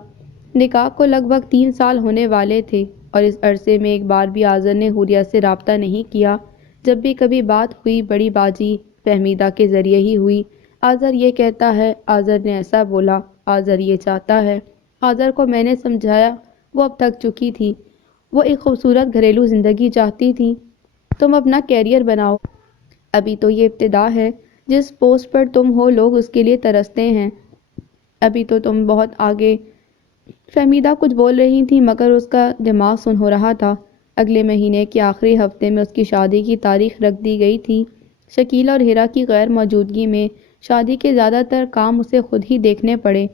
نکاح کو لگ بھگ 3 سال ہونے والے تھے، اور اس عرصے میں ایک بار بھی آذر نے حوریہ سے رابطہ نہیں کیا۔ جب بھی کبھی بات ہوئی بڑی باجی فہمیدہ کے ذریعے ہی ہوئی۔ آذر یہ کہتا ہے، آذر نے ایسا بولا، آذر یہ چاہتا ہے۔ آذر کو میں نے سمجھایا، وہ اب تھک چکی تھی، وہ ایک خوبصورت گھریلو زندگی چاہتی تھی۔ تم اپنا کیریئر بناؤ، ابھی تو یہ ابتدا ہے، جس پوسٹ پر تم ہو لوگ اس کے لیے ترستے ہیں، ابھی تو تم بہت آگے۔ فہمیدہ کچھ بول رہی تھی مگر اس کا دماغ سن ہو رہا تھا۔ اگلے مہینے کے آخری ہفتے میں اس کی شادی کی تاریخ رکھ دی گئی تھی۔ شکیل اور ہیرا کی غیر موجودگی میں شادی کے زیادہ تر کام اسے خود ہی دیکھنے پڑے۔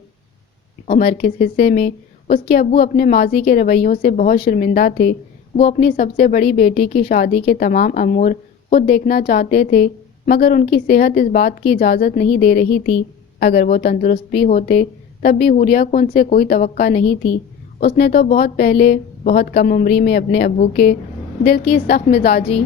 عمر کے اس حصے میں اس کے ابو اپنے ماضی کے رویوں سے بہت شرمندہ تھے۔ وہ اپنی سب سے بڑی بیٹی کی شادی کے تمام امور خود دیکھنا چاہتے تھے، مگر ان کی صحت اس بات کی اجازت نہیں دے رہی تھی۔ اگر وہ تندرست بھی ہوتے تب بھی حوریہ کو ان سے کوئی توقع نہیں تھی۔ اس نے تو بہت پہلے بہت کم عمری میں اپنے ابو کے دل کی سخت مزاجی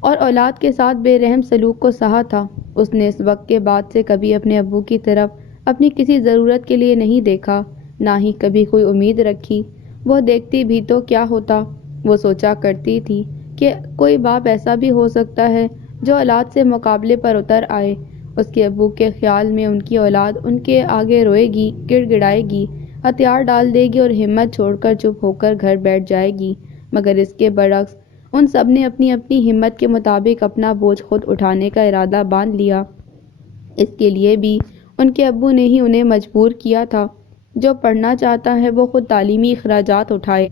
اور اولاد کے ساتھ بے رحم سلوک کو سہا تھا۔ اس نے اس وقت کے بعد سے کبھی اپنے ابو کی طرف اپنی کسی ضرورت کے لیے نہیں دیکھا، نہ ہی کبھی کوئی امید رکھی۔ وہ دیکھتی بھی تو کیا ہوتا؟ وہ سوچا کرتی تھی کہ کوئی باپ ایسا بھی ہو سکتا ہے جو اولاد سے مقابلے پر اتر آئے۔ اس کے ابو کے خیال میں ان کی اولاد ان کے آگے روئے گی، گڑ گڑائے گی، ہتھیار ڈال دے گی اور ہمت چھوڑ کر چپ ہو کر گھر بیٹھ جائے گی، مگر اس کے برعکس ان سب نے اپنی اپنی ہمت کے مطابق اپنا بوجھ خود اٹھانے کا ارادہ باندھ لیا۔ اس کے لیے بھی ان کے ابو نے ہی انہیں مجبور کیا تھا۔ جو پڑھنا چاہتا ہے وہ خود تعلیمی اخراجات اٹھائے۔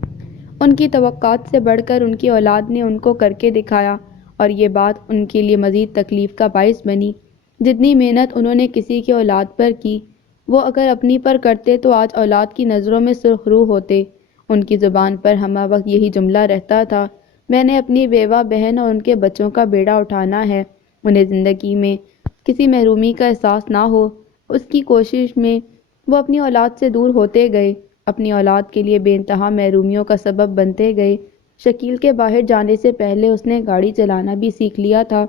ان کی توقعات سے بڑھ کر ان کی اولاد نے ان کو کر کے دکھایا، اور یہ بات ان کے لیے مزید تکلیف کا باعث بنی۔ جتنی محنت انہوں نے کسی کی اولاد پر کی، وہ اگر اپنی پر کرتے تو آج اولاد کی نظروں میں سرخ رو ہوتے۔ ان کی زبان پر ہمہ وقت یہی جملہ رہتا تھا، میں نے اپنی بیوہ بہن اور ان کے بچوں کا بیڑا اٹھانا ہے، انہیں زندگی میں کسی محرومی کا احساس نہ ہو۔ اس کی کوشش میں وہ اپنی اولاد سے دور ہوتے گئے، اپنی اولاد کے لیے بے انتہا محرومیوں کا سبب بنتے گئے۔ شکیل کے باہر جانے سے پہلے اس نے گاڑی چلانا بھی سیکھ لیا تھا،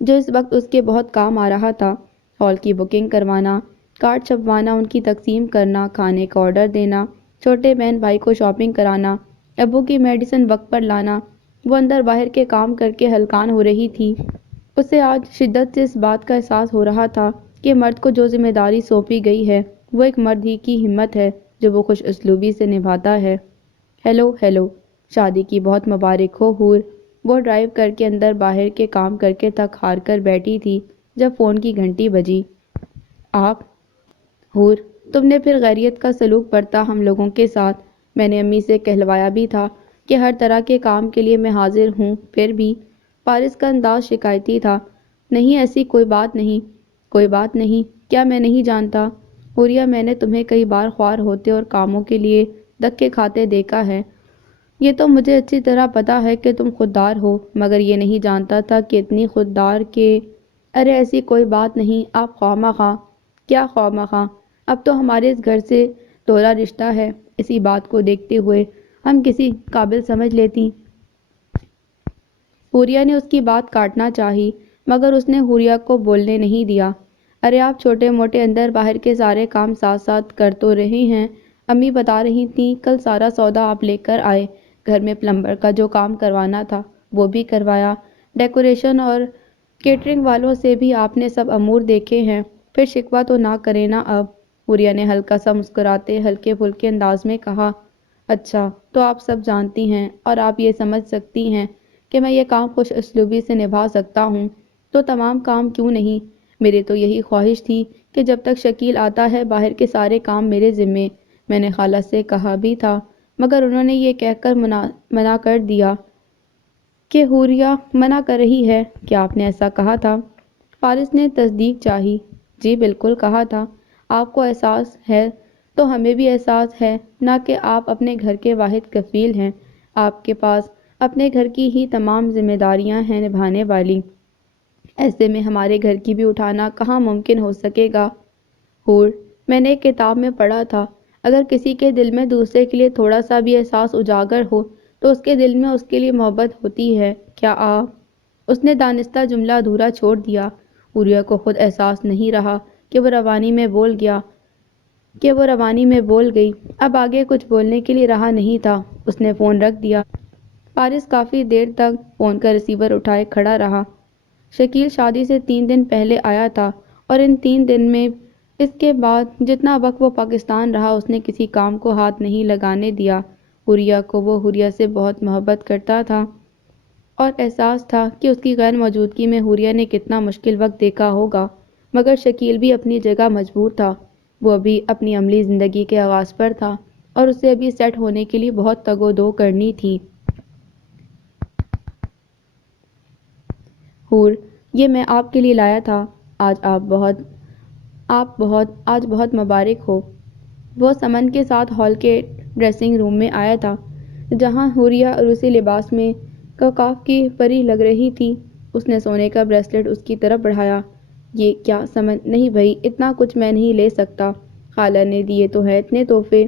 جو اس وقت اس کے بہت کام آ رہا تھا۔ ہال کی بکنگ کروانا، کارڈ چھپوانا، ان کی تقسیم کرنا، کھانے کا آرڈر دینا، چھوٹے بہن بھائی کو شاپنگ کرانا، ابو کی میڈیسن وقت پر لانا۔ وہ اندر باہر کے کام کر کے ہلکان ہو رہی تھی۔ اسے آج شدت سے اس بات کا احساس ہو رہا تھا کہ مرد کو جو ذمہ داری سونپی گئی ہے وہ ایک مرد ہی کی ہمت ہے جو وہ خوش اسلوبی سے نبھاتا ہے۔ ہیلو ہیلو، شادی کی بہت مبارک ہو حور۔ وہ ڈرائیو کر کے اندر باہر کے کام کر کے تھک ہار کر بیٹھی تھی جب فون کی گھنٹی بجی۔ آپ؟ حور، تم نے پھر غیریت کا سلوک برتا ہم لوگوں کے ساتھ۔ میں نے امی سے کہلوایا بھی تھا کہ ہر طرح کے کام کے لیے میں حاضر ہوں، پھر بھی۔ فارس کا انداز شکایتی تھا۔ نہیں، ایسی کوئی بات نہیں۔ کوئی بات نہیں؟ کیا میں نہیں جانتا؟ حوریہ، میں نے تمہیں کئی بار خوار ہوتے اور کاموں کے لیے دھکے کھاتے دیکھا ہے۔ یہ تو مجھے اچھی طرح پتا ہے کہ تم خوددار ہو، مگر یہ نہیں جانتا تھا کہ اتنی خوددار کہ… ارے ایسی کوئی بات نہیں، آپ خواہ مخواہ… کیا خواہ مخواہ؟ اب تو ہمارے اس گھر سے دوہرا رشتہ ہے، اسی بات کو دیکھتے ہوئے ہم کسی قابل سمجھ لیتی۔ حوریہ نے اس کی بات کاٹنا چاہی، مگر اس نے حوریہ کو بولنے نہیں دیا۔ ارے آپ چھوٹے موٹے اندر باہر کے سارے کام ساتھ ساتھ کر تو رہے ہیں۔ امی بتا رہی تھیں کل سارا سودا آپ لے کر آئے، گھر میں پلمبر کا جو کام کروانا تھا وہ بھی کروایا، ڈیکوریشن اور کیٹرنگ والوں سے بھی آپ نے سب امور دیکھے ہیں، پھر شکوہ تو نہ کریں نا اب؟ حوریہ نے ہلکا سا مسکراتے ہلکے پھلکے انداز میں کہا، اچھا تو آپ سب جانتی ہیں اور آپ یہ سمجھ سکتی ہیں کہ میں یہ کام خوش اسلوبی سے نبھا سکتا ہوں، تو تمام کام کیوں نہیں؟ میری تو یہی خواہش تھی کہ جب تک شکیل آتا ہے باہر کے سارے کام میرے ذمے۔ میں نے خالہ سے کہا بھی تھا، مگر انہوں نے یہ کہہ کر منع کر دیا کہ حوریہ منع کر رہی ہے۔ کیا آپ نے ایسا کہا تھا؟ فارس نے تصدیق چاہی۔ جی بالکل کہا تھا۔ آپ کو احساس ہے تو ہمیں بھی احساس ہے، نہ کہ آپ اپنے گھر کے واحد کفیل ہیں۔ آپ کے پاس اپنے گھر کی ہی تمام ذمہ داریاں ہیں نبھانے والی، ایسے میں ہمارے گھر کی بھی اٹھانا کہاں ممکن ہو سکے گا؟ حور، میں نے ایک کتاب میں پڑھا تھا، اگر کسی کے دل میں دوسرے کے لیے تھوڑا سا بھی احساس اجاگر ہو تو اس کے دل میں اس کے لیے محبت ہوتی ہے۔ کیا آپ؟ اس نے دانستہ جملہ ادھورا چھوڑ دیا۔ حوریہ کو خود احساس نہیں رہا کہ وہ روانی میں بول گئی۔ اب آگے کچھ بولنے کے لیے رہا نہیں تھا، اس نے فون رکھ دیا۔ فارس کافی دیر تک فون کا ریسیور اٹھائے کھڑا رہا۔ شکیل شادی سے 3 دن پہلے آیا تھا اور ان 3 دن میں اس کے بعد جتنا وقت وہ پاکستان رہا اس نے کسی کام کو ہاتھ نہیں لگانے دیا۔ حوریہ کو وہ حوریہ سے بہت محبت کرتا تھا اور احساس تھا کہ اس کی غیر موجودگی میں حوریہ نے کتنا مشکل وقت دیکھا ہوگا، مگر شکیل بھی اپنی جگہ مجبور تھا۔ وہ ابھی اپنی عملی زندگی کے آغاز پر تھا اور اسے ابھی سیٹ ہونے کے لیے بہت تگ و دو کرنی تھی۔ حور، یہ میں آپ کے لیے لایا تھا۔ آج بہت مبارک ہو۔ وہ سمن کے ساتھ ہال کے ڈریسنگ روم میں آیا تھا، جہاں حوریہ عروسی لباس میں کفاف کی پری لگ رہی تھی۔ اس نے سونے کا بریسلٹ اس کی طرف بڑھایا۔ یہ کیا سمن؟ نہیں بھئی، اتنا کچھ میں نہیں لے سکتا، خالہ نے دیے تو ہیں اتنے تحفے۔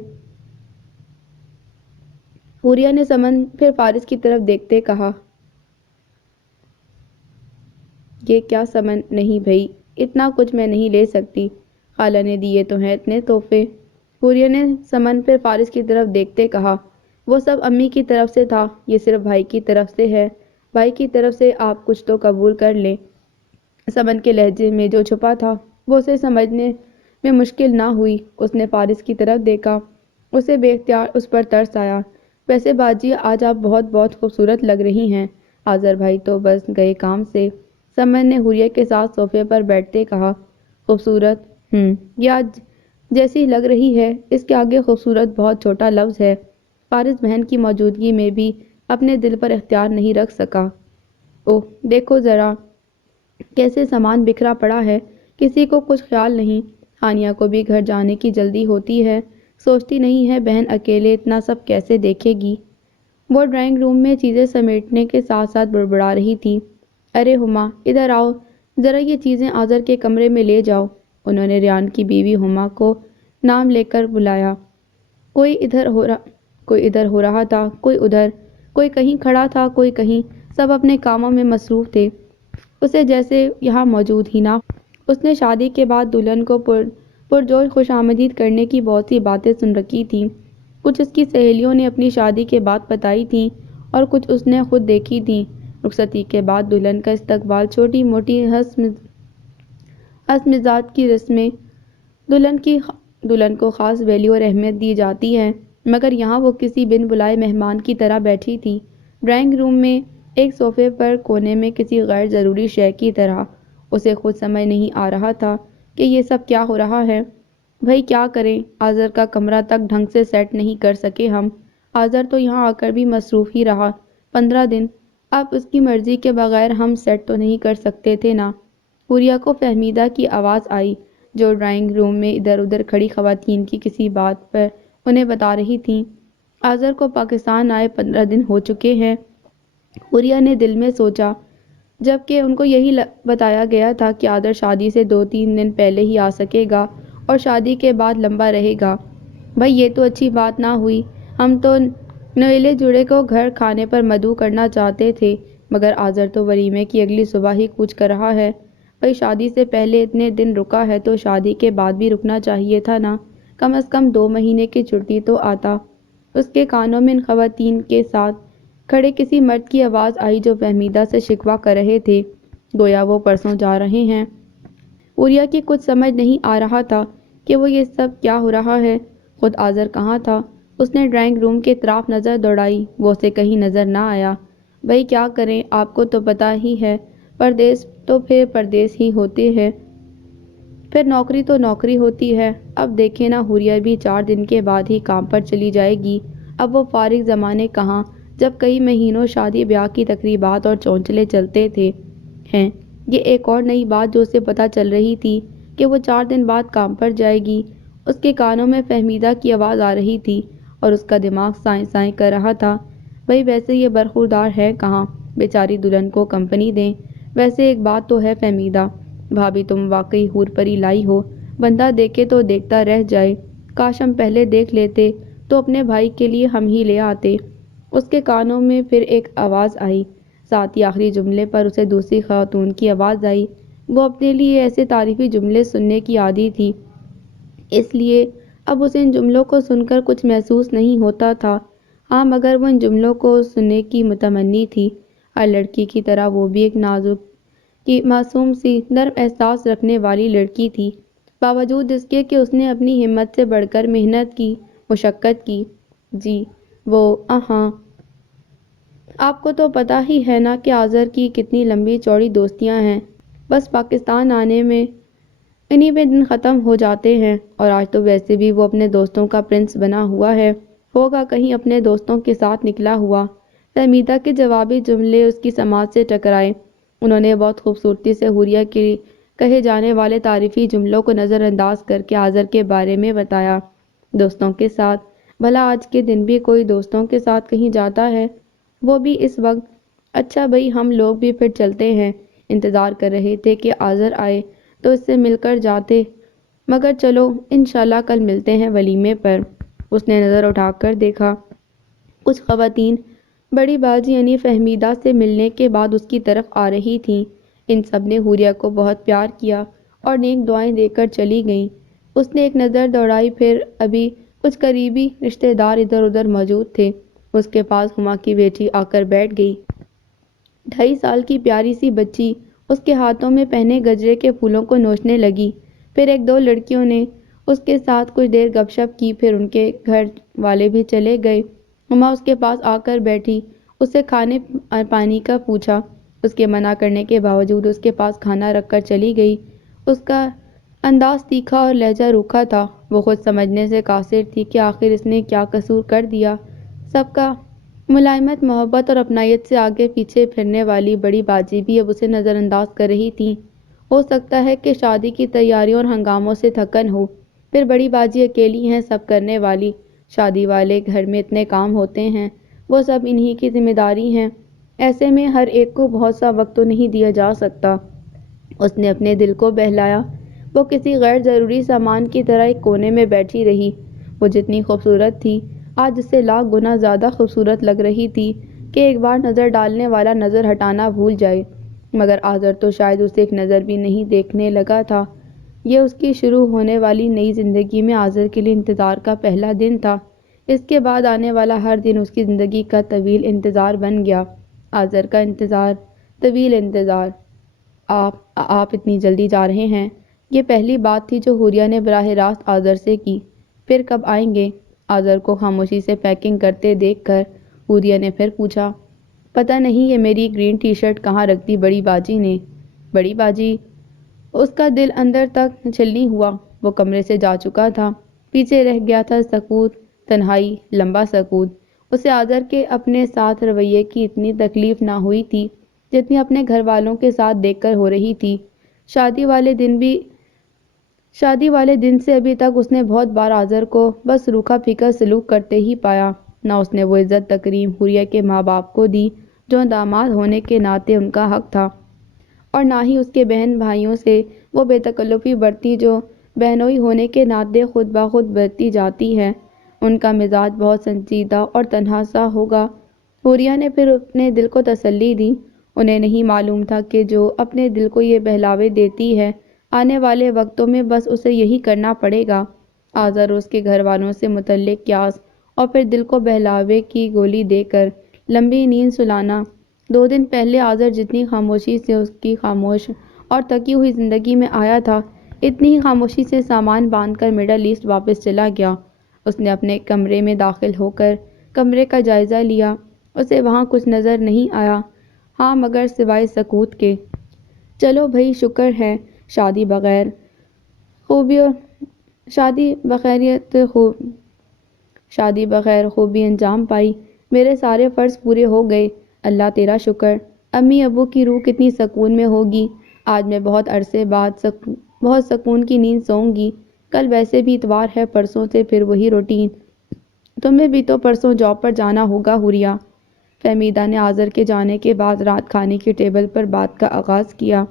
حوریہ نے سمن پھر فارس کی طرف دیکھتے کہا۔ یہ کیا سمن؟ نہیں بھئی، اتنا کچھ میں نہیں لے سکتی، خالہ نے دیے تو ہیں اتنے تحفے۔ حوریہ نے سمن پھر فارس کی طرف دیکھتے کہا۔ وہ سب امی کی طرف سے تھا، یہ صرف بھائی کی طرف سے ہے۔ بھائی کی طرف سے آپ کچھ تو قبول کر لیں۔ سمن کے لہجے میں جو چھپا تھا وہ اسے سمجھنے میں مشکل نہ ہوئی۔ اس نے فارس کی طرف دیکھا، اسے بے اختیار اس پر ترس آیا۔ ویسے باجی، آج آپ بہت بہت خوبصورت لگ رہی ہیں۔ آذر بھائی تو بس گئے کام سے، سمن نے حوریہ کے ساتھ صوفے پر بیٹھتے کہا۔ خوبصورت؟ یہ آج جیسی لگ رہی ہے، اس کے آگے خوبصورت بہت چھوٹا لفظ ہے۔ فارس بہن کی موجودگی میں بھی اپنے دل پر اختیار نہیں رکھ سکا۔ اوہ، دیکھو ذرا کیسے سامان بکھرا پڑا ہے، کسی کو کچھ خیال نہیں۔ ہانیہ کو بھی گھر جانے کی جلدی ہوتی ہے، سوچتی نہیں ہے بہن اکیلے اتنا سب کیسے دیکھے گی۔ وہ ڈرائنگ روم میں چیزیں سمیٹنے کے ساتھ ساتھ بڑبڑا رہی تھی۔ ارے ہما، ادھر آؤ، ذرا یہ چیزیں آذر کے کمرے میں لے جاؤ۔ انہوں نے ریان کی بیوی ہما کو نام لے کر بلایا۔ کوئی ادھر ہو رہا تھا، کوئی ادھر، کوئی کہیں کھڑا تھا، کوئی کہیں، سب اپنے کاموں میں مصروف تھے، اسے جیسے یہاں موجود ہی نہ ہو۔ اس نے شادی کے بعد دلہن کو پرجوش خوش آمدید کرنے کی بہت سی باتیں سن رکھی تھیں۔ کچھ اس کی سہیلیوں نے اپنی شادی کے بعد بتائی تھیں اور کچھ اس نے خود دیکھی تھیں۔ رخصتی کے بعد دلہن کا استقبال، چھوٹی موٹی ہنس مزاج کی رسمیں، دلہن کو خاص ویلیو اور اہمیت دی جاتی ہے، مگر یہاں وہ کسی بن بلائے مہمان کی طرح بیٹھی تھی، ڈرائنگ روم میں ایک صوفے پر کونے میں کسی غیر ضروری شے کی طرح۔ اسے خود سمجھ نہیں آ رہا تھا کہ یہ سب کیا ہو رہا ہے۔ بھئی کیا کریں، آذر کا کمرہ تک ڈھنگ سے سیٹ نہیں کر سکے ہم۔ آذر تو یہاں آ کر بھی مصروف ہی رہا 15 دن، اب اس کی مرضی کے بغیر ہم سیٹ تو نہیں کر سکتے تھے نا۔ حوریہ کو فہمیدہ کی آواز آئی، جو ڈرائنگ روم میں ادھر ادھر کھڑی خواتین کی کسی بات پر انہیں بتا رہی تھیں۔ آذر کو پاکستان آئے 15 دن ہو چکے ہیں، حوریہ نے دل میں سوچا، جبکہ ان کو یہی بتایا گیا تھا کہ آذر شادی سے 2-3 دن پہلے ہی آ سکے گا اور شادی کے بعد لمبا رہے گا۔ بھئی یہ تو اچھی بات نہ ہوئی، ہم تو نویلے جوڑے کو گھر کھانے پر مدعو کرنا چاہتے تھے، مگر آذر تو ولیمے کی اگلی صبح ہی کوچ کر رہا ہے۔ بھئی شادی سے پہلے اتنے دن رکا ہے تو شادی کے بعد بھی رکنا چاہیے تھا نا، کم از کم 2 مہینے کی چھٹی تو آتا۔ اس کے کانوں میں ان خواتین کے ساتھ کھڑے کسی مرد کی آواز آئی جو فہمیدہ سے شکوہ کر رہے تھے، گویا وہ پرسوں جا رہے ہیں۔ حوریہ کی کچھ سمجھ نہیں آ رہا تھا کہ وہ یہ سب کیا ہو رہا ہے۔ خود آذر کہاں تھا؟ اس نے ڈرائنگ روم کے اطراف نظر دوڑائی، وہ اسے کہیں نظر نہ آیا۔ بھئی کیا کریں، آپ کو تو پتہ ہی ہے، پردیس تو پھر پردیس ہی ہوتے ہیں، پھر نوکری تو نوکری ہوتی ہے۔ اب دیکھیں نا، حوریہ بھی 4 دن کے بعد ہی کام پر چلی جائے گی۔ اب وہ فارغ زمانے کہاں، جب کئی مہینوں شادی بیاہ کی تقریبات اور چونچلے چلتے تھے ہیں۔ یہ ایک اور نئی بات جو اسے پتہ چل رہی تھی کہ وہ 4 دن بعد کام پر جائے گی۔ اس کے کانوں میں فہمیدہ کی آواز آ رہی تھی اور اس کا دماغ سائیں سائیں کر رہا تھا۔ بھئی ویسے یہ برخوردار ہے کہاں، بیچاری دلہن کو کمپنی دیں۔ ویسے ایک بات تو ہے فہمیدہ، بھابھی تم واقعی حور پری لائی ہو، بندہ دیکھے تو دیکھتا رہ جائے۔ کاش ہم پہلے دیکھ لیتے تو اپنے بھائی کے لیے ہم ہی لے آتے۔ اس کے کانوں میں پھر ایک آواز آئی، ساتھ ہی آخری جملے پر اسے دوسری خاتون کی آواز آئی۔ وہ اپنے لیے ایسے تعریفی جملے سننے کی عادی تھی، اس لیے اب اسے ان جملوں کو سن کر کچھ محسوس نہیں ہوتا تھا۔ ہاں مگر وہ ان جملوں کو سننے کی متمنی تھی۔ ہر لڑکی کی طرح وہ بھی ایک نازک کی معصوم سی نرم احساس رکھنے والی لڑکی تھی، باوجود اس کے کہ اس نے اپنی ہمت سے بڑھ کر محنت کی، مشقت کی۔ جی وہ ہاں، آپ کو تو پتہ ہی ہے نا کہ آذر کی کتنی لمبی چوڑی دوستیاں ہیں، بس پاکستان آنے میں انہی میں دن ختم ہو جاتے ہیں، اور آج تو ویسے بھی وہ اپنے دوستوں کا پرنس بنا ہوا ہے، ہوگا کہیں اپنے دوستوں کے ساتھ نکلا ہوا۔ فہمیدہ کے جوابی جملے اس کی سماعت سے ٹکرائے۔ انہوں نے بہت خوبصورتی سے حوریہ کے کہے جانے والے تعریفی جملوں کو نظر انداز کر کے آذر کے بارے میں بتایا۔ دوستوں کے ساتھ؟ بھلا آج کے دن بھی کوئی دوستوں کے ساتھ کہیں جاتا ہے؟ وہ بھی اس وقت؟ اچھا بھئی ہم لوگ بھی پھر چلتے ہیں، انتظار کر رہے تھے کہ آذر آئے تو اس سے مل کر جاتے، مگر چلو انشاءاللہ کل ملتے ہیں ولیمے پر۔ اس نے نظر اٹھا کر دیکھا، کچھ خواتین بڑی باجی یعنی فہمیدہ سے ملنے کے بعد اس کی طرف آ رہی تھیں۔ ان سب نے حوریہ کو بہت پیار کیا اور نیک دعائیں دے کر چلی گئیں۔ اس نے ایک نظر دوڑائی، پھر ابھی کچھ قریبی رشتہ دار ادھر ادھر موجود تھے۔ اس کے پاس ہما کی بیٹی آ کر بیٹھ گئی، 2.5 سال کی پیاری سی بچی، اس کے ہاتھوں میں پہنے گجرے کے پھولوں کو نوچنے لگی۔ پھر 1-2 لڑکیوں نے اس کے ساتھ کچھ دیر گپ شپ کی، پھر ان کے گھر والے بھی چلے گئے۔ ہما اس کے پاس آ کر بیٹھی، اس سے کھانے پانی کا پوچھا۔ اس کے منع کرنے کے باوجود اس کے پاس کھانا رکھ کر چلی گئی۔ اس کا انداز تیکھا اور لہجہ روکھا تھا۔ وہ خود سمجھنے سے قاصر تھی کہ آخر اس نے کیا قصور کر دیا۔ سب کا ملائمت، محبت اور اپنائیت سے آگے پیچھے پھرنے والی بڑی باجی بھی اب اسے نظر انداز کر رہی تھیں۔ ہو سکتا ہے کہ شادی کی تیاریوں اور ہنگاموں سے تھکن ہو، پھر بڑی باجی اکیلی ہیں سب کرنے والی۔ شادی والے گھر میں اتنے کام ہوتے ہیں، وہ سب انہی کی ذمہ داری ہیں، ایسے میں ہر ایک کو بہت سا وقت تو نہیں دیا جا سکتا۔ اس نے اپنے دل کو بہلایا۔ وہ کسی غیر ضروری سامان کی طرح ایک کونے میں بیٹھی رہی۔ وہ جتنی خوبصورت تھی، آج اس سے لاکھ گنا زیادہ خوبصورت لگ رہی تھی کہ ایک بار نظر ڈالنے والا نظر ہٹانا بھول جائے۔ مگر آذر تو شاید اسے ایک نظر بھی نہیں دیکھنے لگا تھا۔ یہ اس کی شروع ہونے والی نئی زندگی میں آذر کے لیے انتظار کا پہلا دن تھا۔ اس کے بعد آنے والا ہر دن اس کی زندگی کا طویل انتظار بن گیا۔ آذر کا انتظار، طویل انتظار۔ آپ اتنی جلدی جا رہے ہیں؟ یہ پہلی بات تھی جو حوریہ نے براہ راست آذر سے کی۔ پھر کب آئیں گے؟ آذر کو خاموشی سے پیکنگ کرتے دیکھ کر حوریہ نے پھر پوچھا۔ پتہ نہیں یہ میری گرین ٹی شرٹ کہاں رکھ دی بڑی باجی نے؟ بڑی باجی؟ اس کا دل اندر تک چھلنی ہوا۔ وہ کمرے سے جا چکا تھا، پیچھے رہ گیا تھا سکوت، تنہائی، لمبا سکوت۔ اسے آذر کے اپنے ساتھ رویے کی اتنی تکلیف نہ ہوئی تھی جتنی اپنے گھر والوں کے ساتھ دیکھ کر ہو رہی تھی۔ شادی والے دن سے ابھی تک اس نے بہت بار آذر کو بس روکھا پھیکا سلوک کرتے ہی پایا۔ نہ اس نے وہ عزت تکریم حوریہ کے ماں باپ کو دی جو داماد ہونے کے ناطے ان کا حق تھا، اور نہ ہی اس کے بہن بھائیوں سے وہ بے تکلفی برتی جو بہنوئی ہونے کے ناطے خود بخود برتی جاتی ہے۔ ان کا مزاج بہت سنجیدہ اور تنہا سا ہوگا۔ حوریہ نے پھر اپنے دل کو تسلی دی۔ انہیں نہیں معلوم تھا کہ جو اپنے دل کو یہ بہلاوے دیتی ہے، آنے والے وقتوں میں بس اسے یہی کرنا پڑے گا۔ آذر اس کے گھر والوں سے متعلق قیاس اور پھر دل کو بہلاوے کی گولی دے کر لمبی نیند سلانا۔ 2 دن پہلے آذر جتنی خاموشی سے اس کی خاموش اور تکی ہوئی زندگی میں آیا تھا، اتنی ہی خاموشی سے سامان باندھ کر مڈل ایسٹ واپس چلا گیا۔ اس نے اپنے کمرے میں داخل ہو کر کمرے کا جائزہ لیا۔ اسے وہاں کچھ نظر نہیں آیا، ہاں مگر سوائے سکوت کے۔ چلو بھئی شکر ہے شادی بغیر خوبی انجام پائی، میرے سارے فرض پورے ہو گئے، اللہ تیرا شکر۔ امی ابو کی روح کتنی سکون میں ہوگی، آج میں بہت عرصے بعد بہت سکون کی نیند سوؤں گی۔ کل ویسے بھی اتوار ہے، پرسوں سے پھر وہی روٹین۔ تمہیں بھی تو پرسوں جاب پر جانا ہوگا حوریہ۔ فہمیدہ نے آذر کے جانے کے بعد رات کھانے کی ٹیبل پر بات کا آغاز کیا۔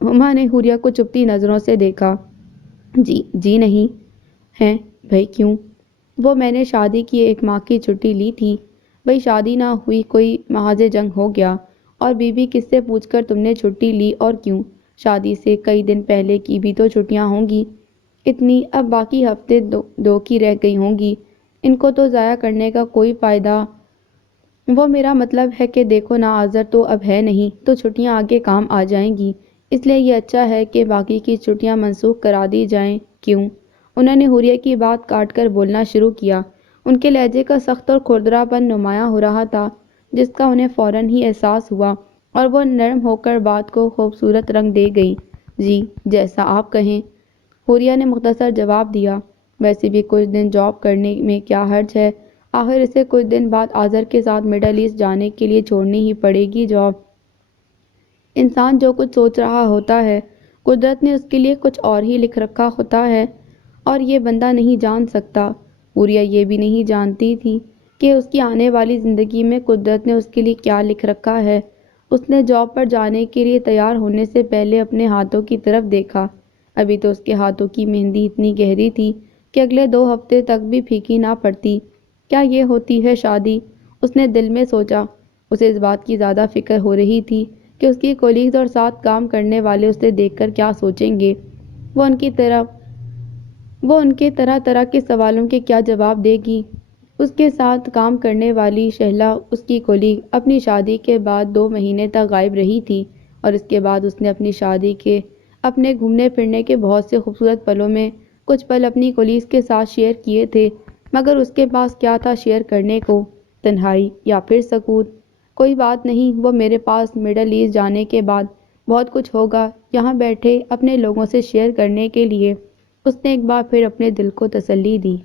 ہما نے حوریہ کو چپتی نظروں سے دیکھا۔ جی نہیں ہیں بھائی، کیوں؟ وہ میں نے شادی کی 1 ماہ کی چھٹی لی تھی۔ بھئی شادی نہ ہوئی، کوئی محاذ جنگ ہو گیا؟ اور بیوی کس سے پوچھ کر تم نے چھٹی لی اور کیوں؟ شادی سے کئی دن پہلے کی بھی تو چھٹیاں ہوں گی۔ اتنی، اب باقی ہفتے 2 کی رہ گئی ہوں گی، ان کو تو ضائع کرنے کا کوئی فائدہ۔ وہ میرا مطلب ہے کہ دیکھو نا، آذر تو اب ہے نہیں، تو چھٹیاں آگے کام آ جائیں گی، اس لیے یہ اچھا ہے کہ باقی کی چھٹیاں منسوخ کرا دی جائیں۔ کیوں؟ انہوں نے حوریہ کی بات کاٹ کر بولنا شروع کیا۔ ان کے لہجے کا سخت اور کھردرا پن نمایاں ہو رہا تھا، جس کا انہیں فوراً ہی احساس ہوا، اور وہ نرم ہو کر بات کو خوبصورت رنگ دے گئی۔ جی، جیسا آپ کہیں، حوریہ نے مختصر جواب دیا۔ ویسے بھی کچھ دن جاب کرنے میں کیا حرج ہے؟ آخر اسے کچھ دن بعد آذر کے ساتھ مڈل ایسٹ جانے کے لیے چھوڑنی ہی پڑے گی جاب۔ انسان جو کچھ سوچ رہا ہوتا ہے، قدرت نے اس کے لیے کچھ اور ہی لکھ رکھا ہوتا ہے، اور یہ بندہ نہیں جان سکتا۔ حوریہ یہ بھی نہیں جانتی تھی کہ اس کی آنے والی زندگی میں قدرت نے اس کے لیے کیا لکھ رکھا ہے۔ اس نے جاب پر جانے کے لیے تیار ہونے سے پہلے اپنے ہاتھوں کی طرف دیکھا۔ ابھی تو اس کے ہاتھوں کی مہندی اتنی گہری تھی کہ اگلے 2 ہفتے تک بھی پھیکی نہ پڑتی۔ کیا یہ ہوتی ہے شادی؟ اس نے دل میں سوچا۔ اسے اس بات کی زیادہ فکر ہو رہی تھی کہ اس کی کولیگز اور ساتھ کام کرنے والے اسے دیکھ کر کیا سوچیں گے۔ وہ ان کے طرح طرح کے سوالوں کے کیا جواب دے گی۔ اس کے ساتھ کام کرنے والی شہلا، اس کی کولیگ، اپنی شادی کے بعد 2 مہینے تک غائب رہی تھی، اور اس کے بعد اس نے اپنی شادی کے اپنے گھومنے پھرنے کے بہت سے خوبصورت پلوں میں کچھ پل اپنی کولیگز کے ساتھ شیئر کیے تھے، مگر اس کے پاس کیا تھا شیئر کرنے کو؟ تنہائی یا پھر سکوت؟ کوئی بات نہیں، وہ میرے پاس مڈل ایسٹ جانے کے بعد بہت کچھ ہوگا یہاں بیٹھے اپنے لوگوں سے شیئر کرنے کے لیے۔ اس نے ایک بار پھر اپنے دل کو تسلی دی۔